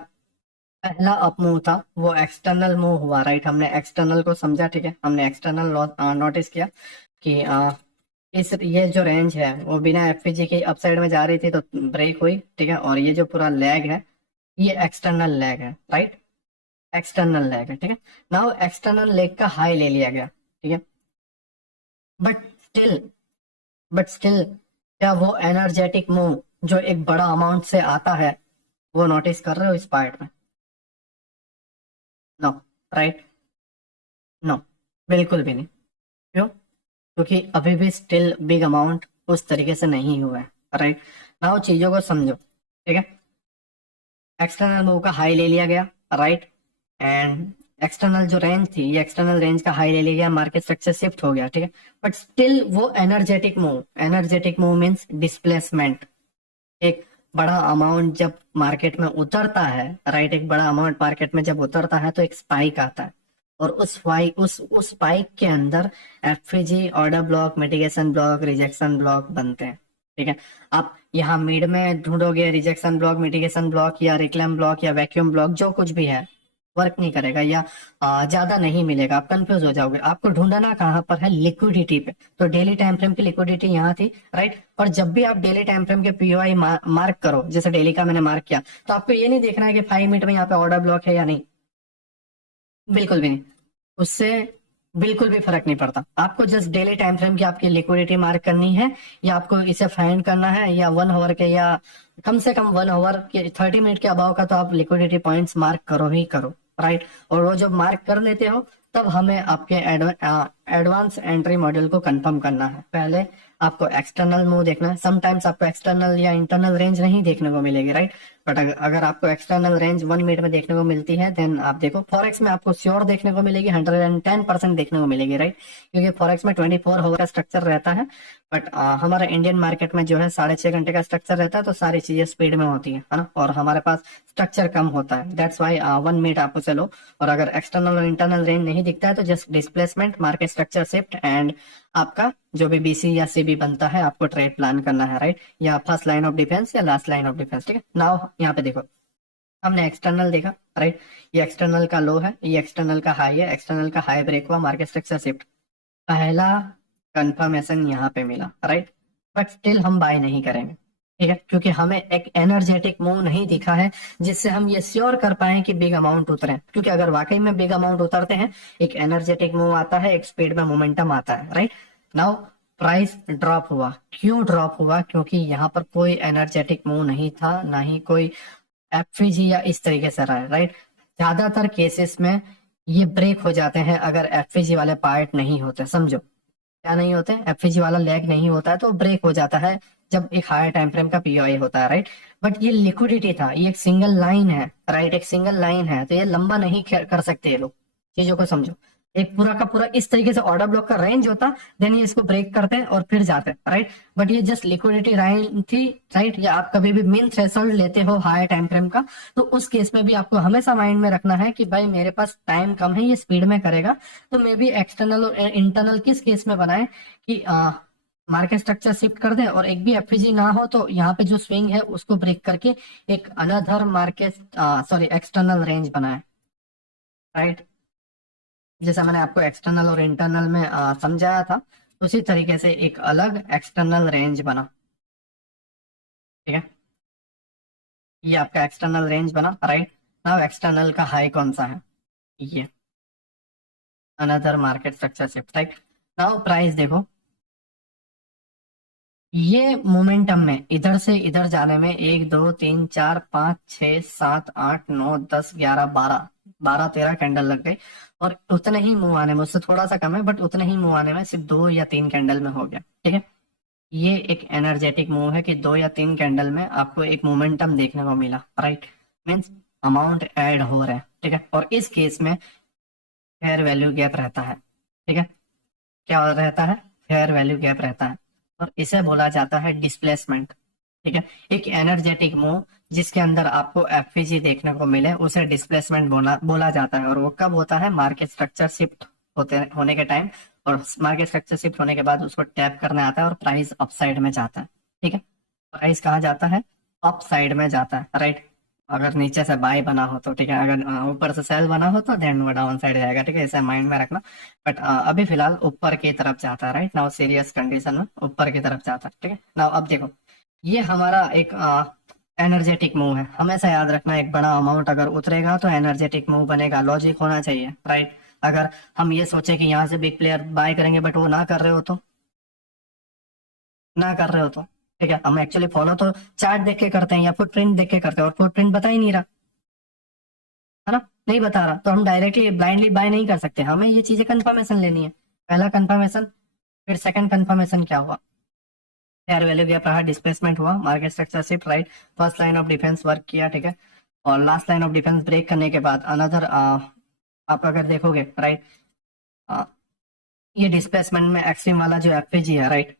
पहला अप मूव था वो एक्सटर्नल मूव हुआ, राइट। हमने एक्सटर्नल को समझा, ठीक है। हमने एक्सटर्नल नोटिस किया कि इस ये जो रेंज है वो बिना एफपीजी के अपसाइड में जा रही थी तो ब्रेक हुई, ठीक है। और ये जो पूरा लैग है ये एक्सटर्नल लैग है, राइट। एक्सटर्नल लैग है, ठीक है। नाउ एक्सटर्नल लेग का हाई ले लिया गया, ठीक है। बट स्टिल बट स्टिल क्या वो एनर्जेटिक मूव जो एक बड़ा अमाउंट से आता है वो नोटिस कर रहे हो इस पार्ट में? नो, राइट, नो, बिल्कुल भी नहीं। क्यों? क्योंकि अभी भी स्टिल बिग अमाउंट उस तरीके से नहीं हुआ है, राइट। नाउ चीजों को समझो, ठीक है। एक्सटर्नल मूव का हाई ले लिया गया, राइट। एंड एक्सटर्नल जो रेंज थी, ये एक्सटर्नल रेंज का हाई ले लिया गया, मार्केट स्ट्रक्चर शिफ्ट हो गया, ठीक है। बट स्टिल वो एनर्जेटिक मूव मीन्स डिस्प्लेसमेंट। एक बड़ा अमाउंट जब मार्केट में उतरता है, राइट, एक बड़ा अमाउंट मार्केट में जब उतरता है तो एक स्पाइक आता है, और उस स्पाइक के अंदर FPG, order block, mitigation block, rejection block बनते हैं, ठीक है। आप यहाँ मिड में ढूंढोगे रिजेक्शन ब्लॉक, मिटिगेशन ब्लॉक या रिक्लेम ब्लॉक या वैक्यूम ब्लॉक, जो कुछ भी है वर्क नहीं करेगा या ज्यादा नहीं मिलेगा, आप कंफ्यूज हो जाओगे। आपको ढूंढना कहाँ पर है? लिक्विडिटी पे। तो डेली टाइम फ्रेम की लिक्विडिटी यहाँ थी, राइट। और जब भी आप डेली टाइम फ्रेम के पीओआई मार्क करो, जैसे डेली का मैंने मार्क किया, तो आपको ये नहीं देखना है कि 5 मिनट में यहाँ पे ऑर्डर ब्लॉक है या नहीं, बिल्कुल भी नहीं। उससे बिल्कुल भी फर्क नहीं पड़ता। आपको जस्ट डेली टाइम फ्रेम की आपकी लिक्विडिटी मार्क करनी है, या आपको इसे फाइंड करना है, या 1 आवर के, या कम से कम 1 आवर के 30 मिनट के अभाव का तो आप लिक्विडिटी पॉइंट्स मार्क करो ही करो, राइट। और वो जब मार्क कर लेते हो तब हमें आपके एडवांस एंट्री मॉड्यूल को कंफर्म करना है। पहले आपको एक्सटर्नल मूव देखना है। समटाइम्स आपको एक्सटर्नल या इंटरनल रेंज नहीं देखने को मिलेगी, राइट। बट अगर आपको एक्सटर्नल रेंज 1 मिनट में देखने को मिलती है देन आप देखो। फॉरेक्स में आपको श्योर देखने को मिलेगी, 110% देखने को मिलेगी, राइट। क्योंकि फॉरेक्स में 24 आवर का स्ट्रक्चर रहता है, बट हमारा इंडियन मार्केट में जो है 6.5 घंटे का स्ट्रक्चर रहता है, तो सारी चीजें स्पीड में होती है ना, और हमारे पास स्ट्रक्चर कम होता है, दैट्स वाई 1 मिनट आप उसे लो। और अगर एक्सटर्नल और इंटरनल रेंज नहीं दिखता है तो just displacement, market structure shift, and आपका जो भी बीसी या सीबी बनता है आपको ट्रेड प्लान करना है, राइट। या फर्स्ट लाइन ऑफ डिफेंस या लास्ट लाइन ऑफ डिफेंस, ठीक है। नाउ यहाँ पे देखो, हमने एक्सटर्नल देखा, राइट। ये एक्सटर्नल का लो है, ये एक्सटर्नल का हाई है। एक्सटर्नल का हाई ब्रेक हुआ, मार्केट स्ट्रक्चर शिफ्ट, पहला कंफर्मेशन यहाँ पे मिला, राइट। बट स्टिल हम बाय नहीं करेंगे, ठीक है, क्योंकि हमें एक एनर्जेटिक मूव नहीं दिखा है जिससे हम ये श्योर कर पाए कि बिग अमाउंट उतरे। क्योंकि अगर वाकई में बिग अमाउंट उतरते हैं, एक एनर्जेटिक मूव आता है, एक स्पीड में मोमेंटम आता है, राइट। नाउ प्राइस ड्रॉप हुआ, क्यों ड्रॉप हुआ? क्योंकि यहाँ पर कोई एनर्जेटिक मूव नहीं था, ना ही कोई एफवीजी या इस तरीके से रहा है, राइट। ज्यादातर केसेस में ये ब्रेक हो जाते हैं अगर एफवीजी वाले पार्ट नहीं होते। समझो क्या नहीं होते? एफवीजी वाला लेग नहीं होता है तो ब्रेक हो जाता है जब एक हायर टाइम फ्रेम का पीओआई होता है, राइट। बट ये लिक्विडिटी था, ये एक सिंगल लाइन है, राइट, एक सिंगल लाइन है, तो ये लंबा नहीं कर सकते ये लोग। चीजों को समझो, एक पूरा का पूरा इस तरीके से ऑर्डर ब्लॉक का रेंज होता, देन ये इसको ब्रेक करते हैं और फिर जाते हैं, राइट। बट ये जस्ट लिक्विडिटी लाइन थी, राइट। या आप कभी भी मीन थ्रेशोल्ड लेते हो हाई टाइम फ्रेम का, तो उस केस में भी आपको हमेशा माइंड में रखना है कि भाई मेरे पास टाइम कम है, ये स्पीड में करेगा, तो मे बी एक्सटर्नल और इंटरनल किस केस में बनाए कि मार्केट स्ट्रक्चर शिफ्ट कर दे और एक भी एफपीजी ना हो, तो यहाँ पे जो स्विंग है उसको ब्रेक करके एक another market sorry external range बनाए, राइट। जैसा मैंने आपको एक्सटर्नल और इंटरनल में समझाया था, उसी तरीके से एक अलग एक्सटर्नल रेंज बना, ठीक है। ये आपका एक्सटर्नल रेंज बना, राइट। नाउ एक्सटर्नल का हाई कौन सा है, ये another market structure shift, right. Now price देखो, ये मोमेंटम में इधर से इधर जाने में 1 2 3 4 5 6 7 8 9 10 11 12 12 13 कैंडल लग गई, और उतने ही मूव आने में, उससे थोड़ा सा कम है बट उतने ही मूव आने में सिर्फ 2 या 3 कैंडल में हो गया, ठीक है। ये एक एनर्जेटिक मूव है कि 2 या 3 कैंडल में आपको एक मोमेंटम देखने को मिला, राइट। मीन्स अमाउंट ऐड हो रहा है, ठीक है। और इस केस में फेयर वैल्यू गैप रहता है, ठीक है। क्या रहता है, फेयर वैल्यू गैप रहता है, और इसे बोला जाता है डिस्प्लेसमेंट, ठीक है। एक एनर्जेटिक मूव जिसके अंदर आपको एफपीजी देखने को मिले उसे डिस्प्लेसमेंट बोला बोला जाता है, और वो कब होता है, मार्केट स्ट्रक्चर शिफ्ट होते होने के टाइम, और मार्केट स्ट्रक्चर शिफ्ट होने के बाद उसको टैप करने आता है और प्राइस अपसाइड में जाता है, ठीक है। प्राइस कहाँ जाता है, अप साइड में जाता है, राइट। अगर नीचे से बाय बना हो तो ठीक है, अगर ऊपर से सेल बना हो तो देन वो डाउन साइड जाएगा, ठीक है, इसे माइंड में रखना। बट अभी फिलहाल ऊपर की तरफ जाता है, राइट। नाउ सीरियस कंडीशन में ऊपर की तरफ जाता है, ठीक है। नाउ अब देखो, ये हमारा एक एनर्जेटिक मूव है, हमेशा याद रखना, एक बड़ा अमाउंट अगर उतरेगा तो एनर्जेटिक मूव बनेगा, लॉजिक होना चाहिए, राइट। अगर हम ये सोचे कि यहाँ से बिग प्लेयर बाय करेंगे बट वो ना कर रहे हो तो, ना कर रहे हो तो, ठीक है, हम एक्चुअली फॉलो तो चार्ट देख के करते हैं या फुटप्रिंट देख के करते हैं, और फुटप्रिंट बता ही नहीं रहा, है ना, नहीं बता रहा, तो हम डायरेक्टली ब्लाइंडली बाय नहीं कर सकते, हमें ये चीजें कंफर्मेशन लेनी है। पहला कंफर्मेशन, फिर सेकंड कंफर्मेशन क्या हुआ, फेयर वैल्यू गैप रहा, डिस्प्लेसमेंट हुआ, market structure shift, right. First line of defence work किया, ठीक है। और last line of defence break करने के बाद अनदर, आप अगर देखोगे, राइट, ये डिस्प्लेसमेंट में एक्सट्रीम वाला जो एफपीजी है, राइट,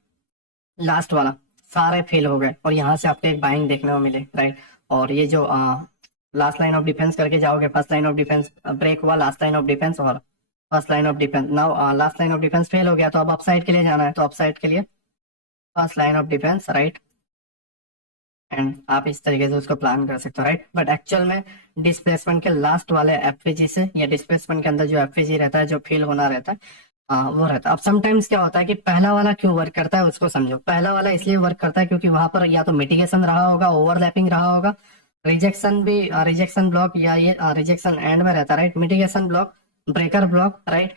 लास्ट वाला, सारे फेल हो गए और यहाँ से आपको एक बाइंग देखने को मिले, राइट। और ये जो लास्ट लाइन ऑफ डिफेंस करके जाओगे, first line of defence break हुआ, लास्ट लाइन ऑफ डिफेंस और first line of defence, now last line of defence fail हो गया, तो अब अपसाइड के लिए जाना है, तो अपसाइड के लिए first line of defence, right. And आप इस तरीके से उसको प्लान कर सकते हो, राइट। बट एक्चुअल में डिस्प्लेसमेंट के लास्ट वाले एफपीजी से, या डिस्प्लेसमेंट के अंदर जो एफपीजी रहता है, जो फेल होना रहता है, वो रहता है। अब समटाइम्स क्या होता है कि पहला वाला क्यों वर्क करता है उसको समझो। पहला वाला इसलिए वर्क करता है क्योंकि वहां पर या तो मिटिगेशन रहा होगा, ओवरलैपिंग रहा होगा, रिजेक्शन भी, रिजेक्शन ब्लॉक, या ये रिजेक्शन एंड में रहता है, right, mitigation block, breaker block, right,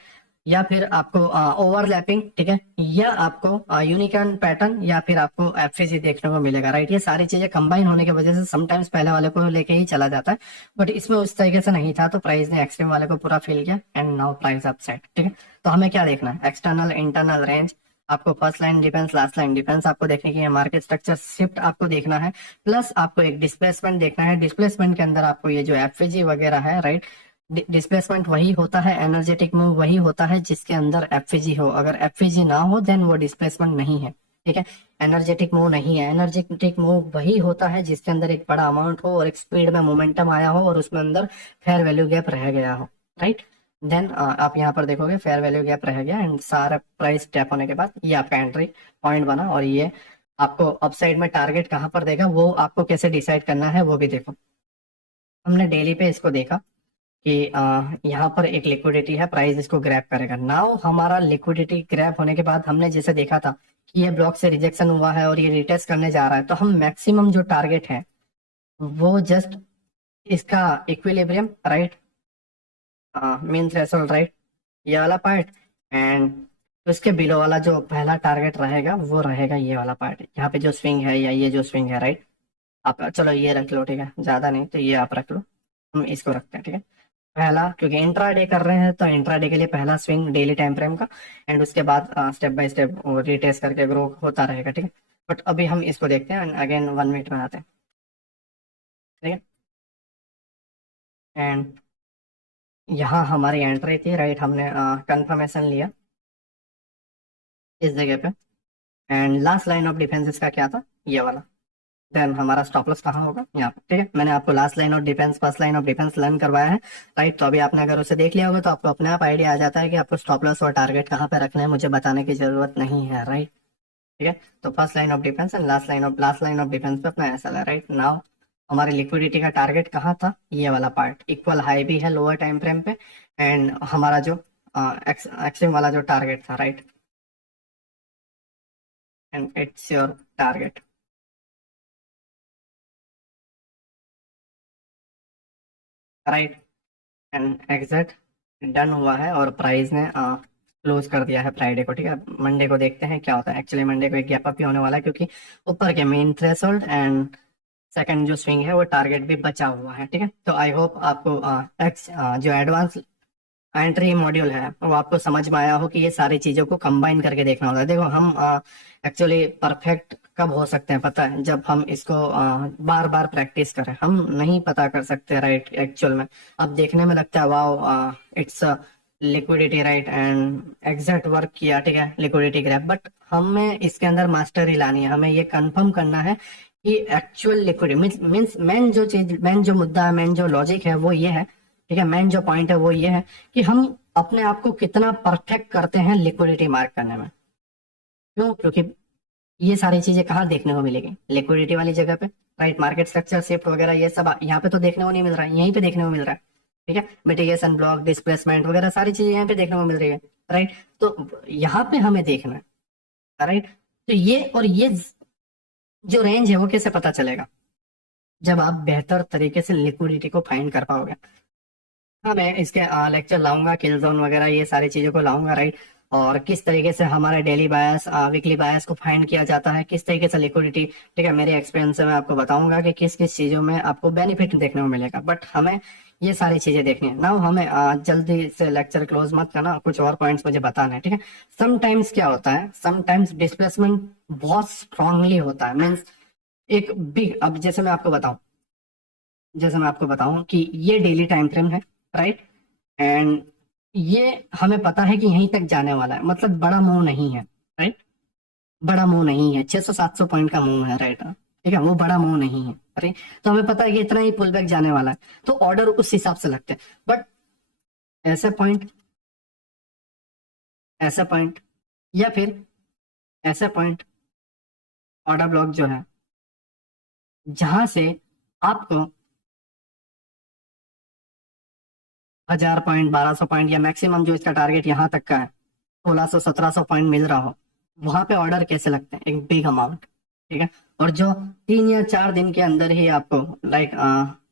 या फिर आपको ओवरलैपिंग, ठीक है, या आपको यूनिकॉर्न पैटर्न, या फिर आपको एफएजी देखने को मिलेगा, राइट। ये सारी चीजें कंबाइन होने की वजह से समटाइम्स पहले वाले को लेके ही चला जाता है, बट इसमें उस तरीके से नहीं था, तो प्राइस ने एक्सट्रीम वाले को पूरा फिल किया एंड नाउ प्राइस अपसाइड, ठीक है। तो हमें क्या देखना है, एक्सटर्नल इंटरनल रेंज, आपको first line defence last line defence आपको देखने की है, मार्केट स्ट्रक्चर शिफ्ट आपको देखना है, प्लस आपको एक डिस्प्लेसमेंट देखना है। डिस्प्लेसमेंट के अंदर आपको ये जो एफएजी वगैरह है, राइट, डिस्प्लेसमेंट वही होता है, एनर्जेटिक मूव वही होता है जिसके अंदर एफईजी हो, अगर एफईजी ना हो देन वो डिस्प्लेसमेंट नहीं है, ठीक है। एनर्जेटिक मूव नहीं है, एनर्जेटिक मूव वही होता है जिसके अंदर एक बड़ा अमाउंट हो और एक स्पीड में मोमेंटम आया हो और उसमें अंदर फेयर वैल्यू गैप रह गया हो, राइट। देन आप यहाँ पर देखोगे फेयर वैल्यू गैप रह गया एंड सारा प्राइस टैप होने के बाद ये आपका एंट्री पॉइंट बना, और ये आपको अपसाइड में टारगेट कहाँ पर देगा वो आपको कैसे डिसाइड करना है वो भी देखो। हमने डेली पे इसको देखा कि यहाँ पर एक लिक्विडिटी है, प्राइस इसको ग्रैब करेगा। नाउ हमारा लिक्विडिटी ग्रैब होने के बाद हमने जैसे देखा था कि ये ब्लॉक से रिजेक्शन हुआ है और ये रिटेस्ट करने जा रहा है, तो हम मैक्सिमम जो टारगेट है वो जस्ट इसका equilibrium, right, mean threshold, right, ये वाला पार्ट, एंड उसके बिलो वाला जो पहला टारगेट रहेगा वो रहेगा ये वाला पार्ट, यहाँ पे जो स्विंग है या ये जो स्विंग है, राइट। आप चलो ये रख लो, ठीक है, ज्यादा नहीं तो ये आप रख लो, हम इसको रखते हैं, ठीक है। पहला, क्योंकि इंट्राडे कर रहे हैं तो इंट्राडे के लिए पहला स्विंग डेली टाइम फ्रेम का, एंड उसके बाद स्टेप बाय स्टेप रिटेस्ट करके ग्रो होता रहेगा, ठीक है। बट अभी हम इसको देखते हैं, अगेन 1 मिनट में आते हैं, ठीक है। एंड यहाँ हमारी एंट्री थी, राइट, हमने कंफर्मेशन लिया इस जगह पे, and last line of defence इसका क्या था, ये वाला। देन हमारा स्टॉप लॉस कहाँ होगा, यहाँ पे, ठीक है। मैंने आपको last line of defence, first line of defence learn करवाया है, राइट। तो अभी आपने अगर उसे देख लिया होगा तो आपको अपने आप आइडिया आ जाता है कि आपको स्टॉप लॉस और टारगेट कहाँ पे रखना है, मुझे बताने की जरूरत नहीं है, राइट। ठीक है, तो first line of defence and last line of defence पे अपना ऐसा है, राइट। नाउ हमारी लिक्विडिटी का टारगेट कहाँ था, ये वाला पार्ट, इक्वल हाई भी है लोअर टाइम फ्रेम पे, एंड हमारा जो एक्सट्रीम वाला जो टारगेट था, right, and it's your target, right. And exact done हुआ है और प्राइस ने क्लोज कर दिया है फ्राइडे को, ठीक है। मंडे को देखते हैं क्या होता है। एक्चुअली मंडे को एक गैप अप भी होने वाला है, क्योंकि ऊपर के मेन थ्रेशोल्ड एंड सेकंड जो स्विंग है वो टारगेट भी बचा हुआ है, ठीक है। तो आई होप आपको जो एडवांस एंट्री मॉड्यूल है वो आपको समझ में आया हो कि ये सारी चीजों को कंबाइन करके देखना होता है। देखो, हम एक्चुअली परफेक्ट कब हो सकते हैं पता है, जब हम इसको बार बार प्रैक्टिस करें। हम नहीं पता कर सकते, राइट, एक्चुअल में। अब देखने में लगता है wow it's liquidity, right, and exact work किया, ठीक है, लिक्विडिटी ग्रैब, बट हमें इसके अंदर मास्टरी लानी है। हमें ये कंफर्म करना है कि एक्चुअल लिक्विडिटी मीन्स मेन जो मुद्दा है, मेन जो लॉजिक है वो ये है, ठीक है, मेन जो पॉइंट है वो ये है कि हम अपने आप को कितना परफेक्ट करते हैं लिक्विडिटी मार्क करने में। क्यों? क्योंकि ये सारी चीजें कहाँ देखने को मिलेगी, लिक्विडिटी वाली जगह पे, राइट। मार्केट स्ट्रक्चर शिफ्ट वगैरह ये सब यहाँ पे तो देखने को नहीं मिल रहा है, यहीं पे देखने को मिल रहा है, ठीक है। मिटिगेशन ब्लॉक, डिस्प्लेसमेंट वगैरह सारी चीजें यहाँ पे देखने को मिल रही है, राइट। तो यहाँ पे हमें देखना है, राइट। तो ये और ये जो रेंज है वो कैसे पता चलेगा, जब आप बेहतर तरीके से लिक्विडिटी को फाइंड कर पाओगे। हाँ, मैं इसके लेक्चर लाऊंगा, किल जोन वगैरह ये सारी चीजों को लाऊंगा, राइट। और किस तरीके से हमारे डेली बायस, वीकली बायस को फाइंड किया जाता है, किस तरीके से लिक्विडिटी, ठीक है, मेरे एक्सपीरियंस से मैं आपको बताऊंगा कि किस किस चीजों में आपको बेनिफिट देखने को मिलेगा। बट हमें ये सारी चीजें देखनी है। नाउ हमें जल्दी से लेक्चर क्लोज मत करना, कुछ और पॉइंट्स मुझे बताना है, ठीक है। समटाइम्स क्या होता है, समटाइम्स डिस्प्लेसमेंट बहुत स्ट्रांगली होता है, मीन्स एक बिग, अब जैसे मैं आपको बताऊं कि ये डेली टाइम फ्रेम है, राइट, एंड ये हमें पता है कि यहीं तक जाने वाला है, मतलब बड़ा मूव नहीं है, राइट। बड़ा मूव नहीं है, 600-700 पॉइंट का मूव है, राइट, ठीक है, वो बड़ा मूव नहीं है, राइट। तो हमें पता है कि इतना ही पुल बैक जाने वाला है, तो ऑर्डर उस हिसाब से लगते हैं। बट ऐसे पॉइंट, ऐसे पॉइंट, या फिर ऐसे पॉइंट, ऑर्डर ब्लॉक जो है, जहां से आपको 1000 पॉइंट, 1200 पॉइंट, या मैक्सिमम जो इसका टारगेट यहाँ तक का है 1600-1700 पॉइंट मिल रहा हो, वहां पे ऑर्डर कैसे लगते हैं, एक बिग अमाउंट, ठीक है। और जो 3 या 4 दिन के अंदर ही आपको, लाइक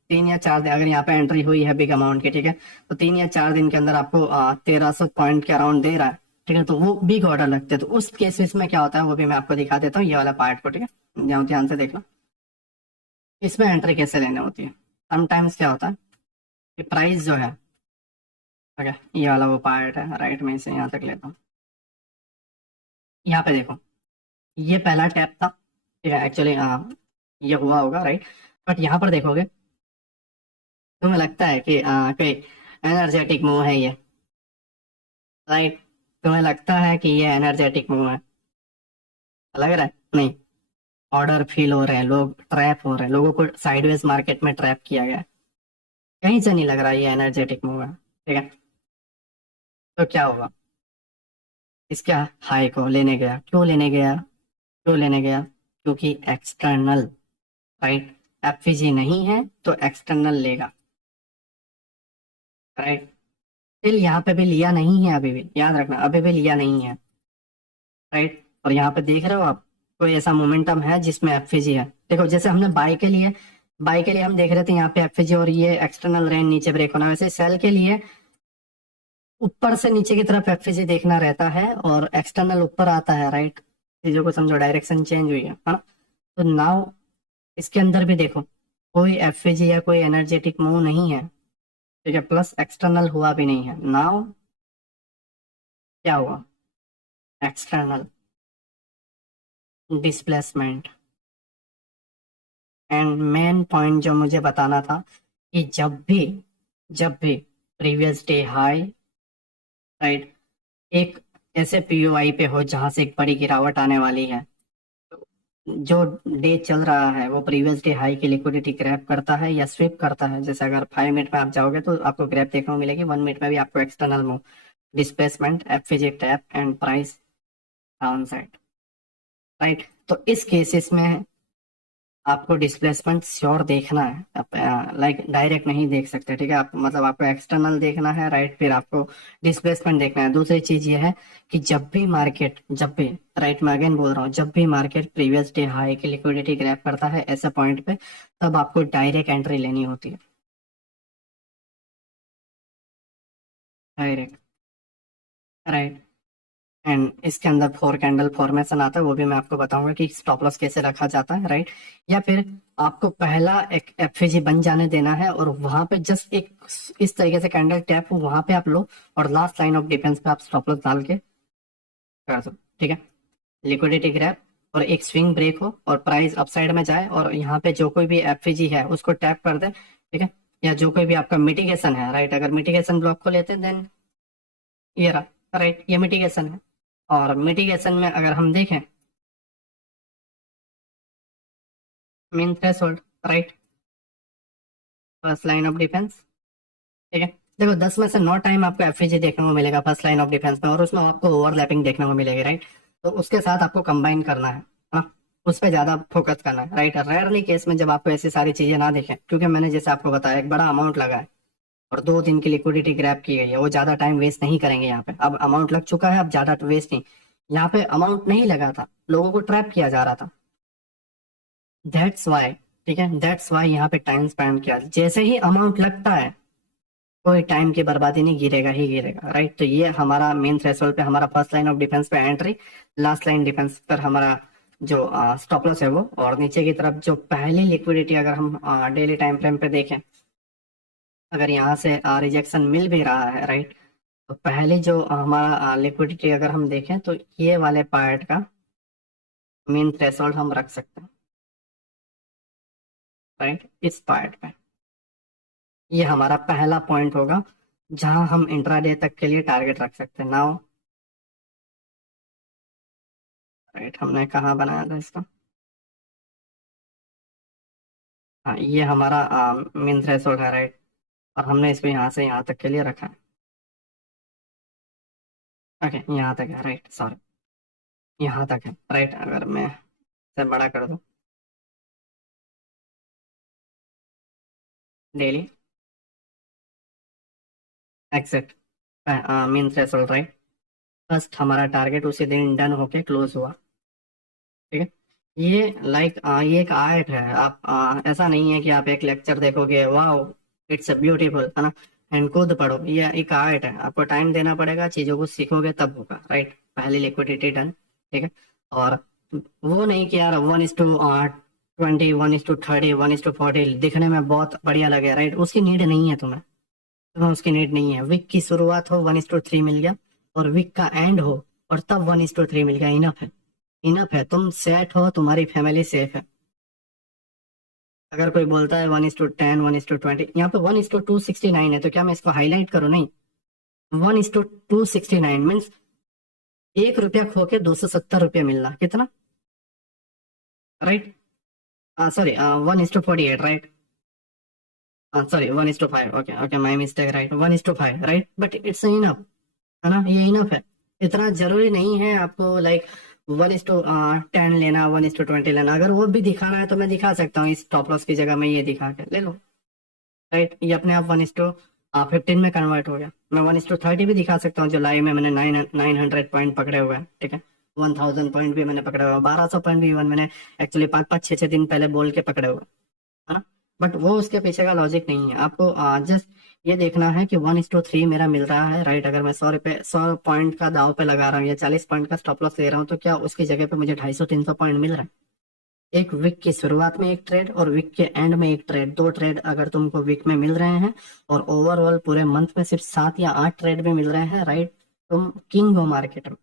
3 या 4 दिन, अगर यहाँ पे एंट्री हुई है बिग अमाउंट की, ठीक है, तो 3 या 4 दिन के अंदर आपको 1300 पॉइंट के अराउंड दे रहा है, ठीक है, तो वो बिग ऑर्डर लगते हैं। तो उस केसेस में क्या होता है वो भी मैं आपको दिखा देता हूँ, ये वाला पार्ट को, ठीक है, ध्यान से देख लो। इसमें एंट्री कैसे लेने होती है। समटाइम्स क्या होता है कि प्राइस जो है, ओके, ये वाला वो पार्ट है, राइट, मैं इसे यहाँ तक लेता हूँ। यहाँ पे देखो, ये पहला टैप था, ठीक है, एक्चुअली ये हुआ होगा, राइट। बट यहाँ पर देखोगे, तुम्हें लगता है कि कोई एनर्जेटिक मूव है ये, राइट। तुम्हें लगता है कि ये एनर्जेटिक मूव है, लग रहा है नहीं। ऑर्डर फील हो रहे हैं, लोग ट्रैप हो रहे हैं, लोगों को साइडवेज मार्केट में ट्रैप किया गया है, कहीं से नहीं लग रहा ये एनर्जेटिक मूव है, ठीक है। तो क्या होगा, इसके हाई को लेने गया, क्यों लेने गया, क्यों लेने गया, क्योंकि एक्सटर्नल, राइट, एफवीजी नहीं है तो एक्सटर्नल लेगा, राइट। फिर यहाँ पे भी लिया नहीं है, अभी भी याद रखना, अभी भी लिया नहीं है, राइट। और यहाँ पे देख रहे हो आप, कोई ऐसा मोमेंटम है जिसमें एफवीजी है। देखो, जैसे हमने बाय के लिए हम देख रहे थे यहाँ पे एफवीजी और ये एक्सटर्नल रेंज नीचे ब्रेक होना, वैसे सेल के लिए ऊपर से नीचे की तरफ एफवीजी देखना रहता है और एक्सटर्नल ऊपर आता है, राइट। चीजों को समझो, डायरेक्शन चेंज हुई है ना। तो नाउ इसके अंदर भी देखो, कोई एफवीजी या कोई एनर्जेटिक मूव नहीं है, ठीक है, प्लस एक्सटर्नल हुआ भी नहीं है। नाउ क्या हुआ, external displacement. And main point जो मुझे बताना था कि जब भी प्रीवियस डे हाई, राइट, एक ऐसे पीओआई पे हो जहां से एक बड़ी गिरावट आने वाली है, जो डे चल रहा है वो प्रीवियस डे हाई की लिक्विडिटी ग्रैब करता है या स्विप करता है। जैसे अगर 5 मिनट में आप जाओगे तो आपको ग्रैब देखने को मिलेगी, 1 मिनट में भी आपको external move, displacement, FVG tap and price down side, right. तो इस केसेस में आपको डिस्प्लेसमेंट श्योर देखना है, लाइक डायरेक्ट नहीं देख सकते, ठीक है। आप मतलब आपको एक्सटर्नल देखना है, राइट, फिर आपको डिस्प्लेसमेंट देखना है। दूसरी चीज ये है कि जब भी, राइट, मैं अगेन बोल रहा हूँ, जब भी मार्केट प्रीवियस डे हाई की लिक्विडिटी ग्रैब करता है ऐसे पॉइंट पे, तब आपको डायरेक्ट एंट्री लेनी होती है, डायरेक्ट, राइट। एंड इसके अंदर 4 कैंडल फॉर्मेशन आता है, वो भी मैं आपको बताऊंगा कि स्टॉप लॉस कैसे रखा जाता है, राइट। या फिर आपको पहला एक एफएजी बन जाने देना है और वहां पे जस्ट एक इस तरीके से कैंडल टैप हो, वहां पे आप लो और लास्ट लाइन ऑफ डिफेंस पे आप स्टॉप लॉस डाल के कर दो, ठीक है। लिक्विडिटी ग्रैब और एक स्विंग ब्रेक हो और प्राइस अपसाइड में जाए और यहाँ पे जो कोई भी एफएजी है उसको टैप कर दे, ठीक है। या जो कोई भी आपका मिटिगेशन है, राइट, अगर मिटिगेशन ब्लॉक को लेते हैं देन ये रहा, राइट, ये मिटिगेशन है। और मिटिगेशन में अगर हम देखें mean threshold, right, first line of defence, ठीक है। देखो 10 में से 9 टाइम आपको एफईजी देखने को मिलेगा फर्स्ट लाइन ऑफ डिफेंस में, और उसमें आपको ओवरलैपिंग देखने को मिलेगी, राइट। तो उसके साथ आपको कंबाइन करना है, हाँ, उस पर ज्यादा फोकस करना है, राइट। रेयरली केस में जब आपको ऐसी सारी चीजें ना दिखें, क्योंकि मैंने जैसे आपको बताया एक बड़ा अमाउंट लगा है और 2 दिन की लिक्विडिटी ग्रैब की गई है, वो ज्यादा टाइम वेस्ट नहीं करेंगे यहाँ पे। अब अमाउंट लग चुका है, अब ज्यादा वेस्ट नहीं, यहाँ पे अमाउंट नहीं लगा था, लोगों को ट्रैप किया जा रहा था, दैट्स वाई, ठीक है, दैट्स वाई यहाँ पे टाइम स्पेंड किया। जैसे ही अमाउंट लगता है कोई टाइम की बर्बादी नहीं, गिरेगा ही गिरेगा, राइट। तो ये हमारा मेन थ्रेशोल्ड पे हमारा फर्स्ट लाइन ऑफ डिफेंस पे एंट्री, लास्ट लाइन डिफेंस पर हमारा जो स्टॉप लॉस है वो, और नीचे की तरफ जो पहली लिक्विडिटी अगर हम डेली टाइम फ्रेम पे देखें, अगर यहाँ से रिजेक्शन मिल भी रहा है, राइट, तो पहले जो हमारा लिक्विडिटी अगर हम देखें तो ये वाले पार्ट का मेन थ्रेशोल्ड हम रख सकते हैं, राइट, इस पार्ट पे। ये हमारा पहला पॉइंट होगा जहां हम इंट्राडे तक के लिए टारगेट रख सकते हैं। नाउ, राइट, हमने कहाँ बनाया था इसका, हाँ, ये हमारा मेन थ्रेशोल्ड है, राइट, और हमने इसको यहाँ से यहाँ तक के लिए रखा है, ओके, यहाँ तक है, राइट, सॉरी, यहाँ तक है, राइट। अगर मैं इसे बड़ा कर दूं, daily exact mean threshold, right, first हमारा टारगेट उसी दिन डन होके क्लोज हुआ, ठीक है। ये लाइक ये एक आर्ट है, आप ऐसा नहीं है कि आप एक लेक्चर देखोगे वाओ इट्स ब्यूटीफुल, है ना, एंड खुद पढ़ो, ये एक आर्ट है, आपको टाइम देना पड़ेगा, चीजों को सीखोगे तब होगा, राइट। पहली लिक्विडिटी डन, ठीक है। और वो नहीं कि यार 1:20, 1:30, 1:40 दिखने में बहुत बढ़िया लगे, राइट, उसकी नीड नहीं है तुम्हें उसकी नीड नहीं है। वीक की शुरुआत हो 1:3 मिल गया, और वीक का एंड हो और तब 1:3 मिल गया, इनफ है, इनफ है, तुम सेट हो, तुम्हारी फैमिली सेफ है। अगर कोई बोलता है 1:10, 1:20, यहाँ पे 1:269 है, तो क्या मैं इसको हाईलाइट करूँ? नहीं, 1:269 मीन्स 1 रुपया खो के 270 रुपया मिलना, कितना, right, sorry 1:48, right, sorry 1:5, okay okay, my mistake, right, 1:5, right, but it's enough, है ना, ये इनफ है। इतना जरूरी नहीं है आपको लाइक 1:10 लेना, 1:20 लेना। अगर वो भी दिखाना है तो मैं दिखा सकता हूँ, इस स्टॉप लॉस की जगह मैं ये दिखा के ले लो, राइट, ये अपने आप 1:15 में कन्वर्ट हो गया। मैं 1:30 भी दिखा सकता हूँ, जो लाइव में मैंने 900 पॉइंट पकड़े हुए हैं, ठीक है, 1000 पॉइंट भी मैंने पकड़े हुए हैं, 1200 पॉइंट भी इवन मैंने एक्चुअली 5-5 6 6 दिन पहले बोल के पकड़े हुए हैं, है ना। बट वो उसके पीछे का लॉजिक नहीं है, आपको जस्ट ये देखना है कि 1:3 मेरा मिल रहा है, राइट। अगर मैं 100 रुपये 100 पॉइंट का दाव पे लगा रहा हूँ या 40 पॉइंट का स्टॉप लॉस ले रहा हूँ, तो क्या उसकी जगह पे मुझे 250-300 पॉइंट मिल रहा है? एक वीक की शुरुआत में एक ट्रेड और वीक के एंड में एक ट्रेड, 2 ट्रेड अगर तुमको वीक में मिल रहे हैं और ओवरऑल पूरे मंथ में सिर्फ 7 या 8 ट्रेड भी मिल रहे हैं, राइट, तुम किंग हो मार्केट में,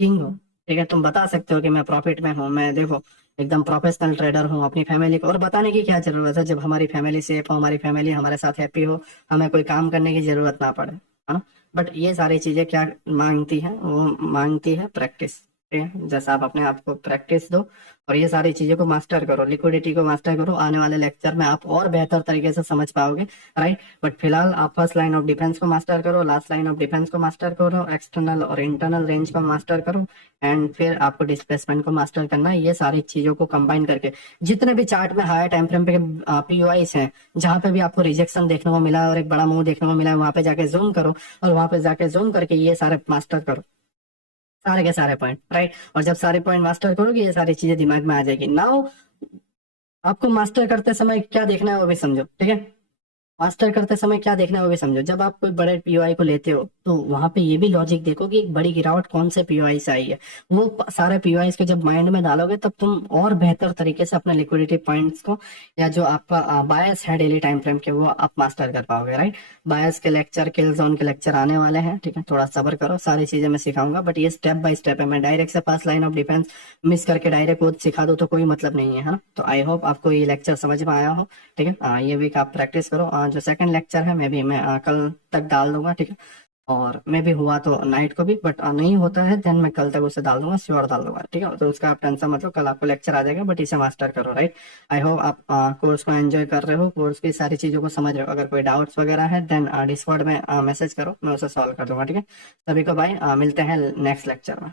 किंग हो, ठीक है। तुम बता सकते हो कि मैं प्रॉफिट में हूँ, मैं देखो एकदम प्रोफेशनल ट्रेडर हूँ, अपनी फैमिली को और बताने की क्या जरूरत है, जब हमारी फैमिली सेफ हो, हमारी फैमिली हमारे साथ हैप्पी हो, हमें कोई काम करने की जरूरत ना पड़े, है ना। बट ये सारी चीजें क्या मांगती है, वो मांगती है प्रैक्टिस, ठीक है। जैसा आप अपने आप को प्रैक्टिस दो और ये सारी चीजों को मास्टर करो, लिक्विडिटी को मास्टर करो, आने वाले लेक्चर में आप और बेहतर तरीके से समझ पाओगे, राइट। बट फिलहाल आप फर्स्ट लाइन ऑफ डिफेंस को मास्टर करो, लास्ट लाइन ऑफ डिफेंस को मास्टर करो, एक्सटर्नल और इंटरनल रेंज को मास्टर करो, एंड फिर आपको डिस्प्लेसमेंट को मास्टर करना है। ये सारी चीजों को कंबाइन करके जितने भी चार्ट में हायर टाइम फ्रेम पे पीओआईस हैं, जहां पे भी आपको रिजेक्शन देखने को मिला और एक बड़ा मूव देखने को मिला है, वहां पे जाके जूम करो और वहां पे जाके जूम करके ये सारे मास्टर करो, सारे के सारे पॉइंट, राइट। और जब सारे पॉइंट मास्टर करोगे ये सारी चीजें दिमाग में आ जाएगी। नाउ आपको मास्टर करते समय क्या देखना है वो भी समझो, ठीक है। मास्टर करते समय क्या देखना है वो भी समझो। जब आप कोई बड़े पीओआई को लेते हो तो वहां पे ये भी लॉजिक देखो कि एक बड़ी गिरावट कौन से पीओआई से आई है। वो सारे पीओआई को जब माइंड में डालोगे तब तुम और बेहतर तरीके से अपने लिक्विडिटी पॉइंट्स को या जो आपका बायस है डेली टाइम फ्रेम के वो आप मास्टर कर पाओगे, राइट। बायस के लेक्चर, किल जोन के लेक्चर आने वाले हैं, ठीक है। थोड़ा सब्र करो, सारी चीजें मैं सिखाऊंगा, बट ये स्टेप बाय स्टेप है। मैं डायरेक्ट से first line of defence miss करके डायरेक्ट वो सिखा दो तो कोई मतलब नहीं है, है ना। तो आई होप आपको ये लेक्चर समझ में आया हो, ठीक है। ये वीक आप प्रैक्टिस करो। जो सेकंड लेक्चर है मैं कल तक डाल दूंगा, ठीक है। और मैं भी हुआ तो नाइट को भी, बट नहीं होता है देन मैं कल तक उसे डाल दूंगा, श्योर डाल दूंगा, ठीक है। तो उसका आप टेंशन मत लो, कल आपको लेक्चर आ जाएगा, बट इसे मास्टर करो, राइट। आई होप आप कोर्स को एंजॉय कर रहे हो, कोर्स की सारी चीजों को समझ रहे हो। अगर कोई डाउट्स वगैरह है देन डिस्कॉर्ड में मैसेज करो, मैं उसे सॉल्व कर दूंगा, ठीक है। सभी को बाय, मिलते हैं नेक्स्ट लेक्चर में।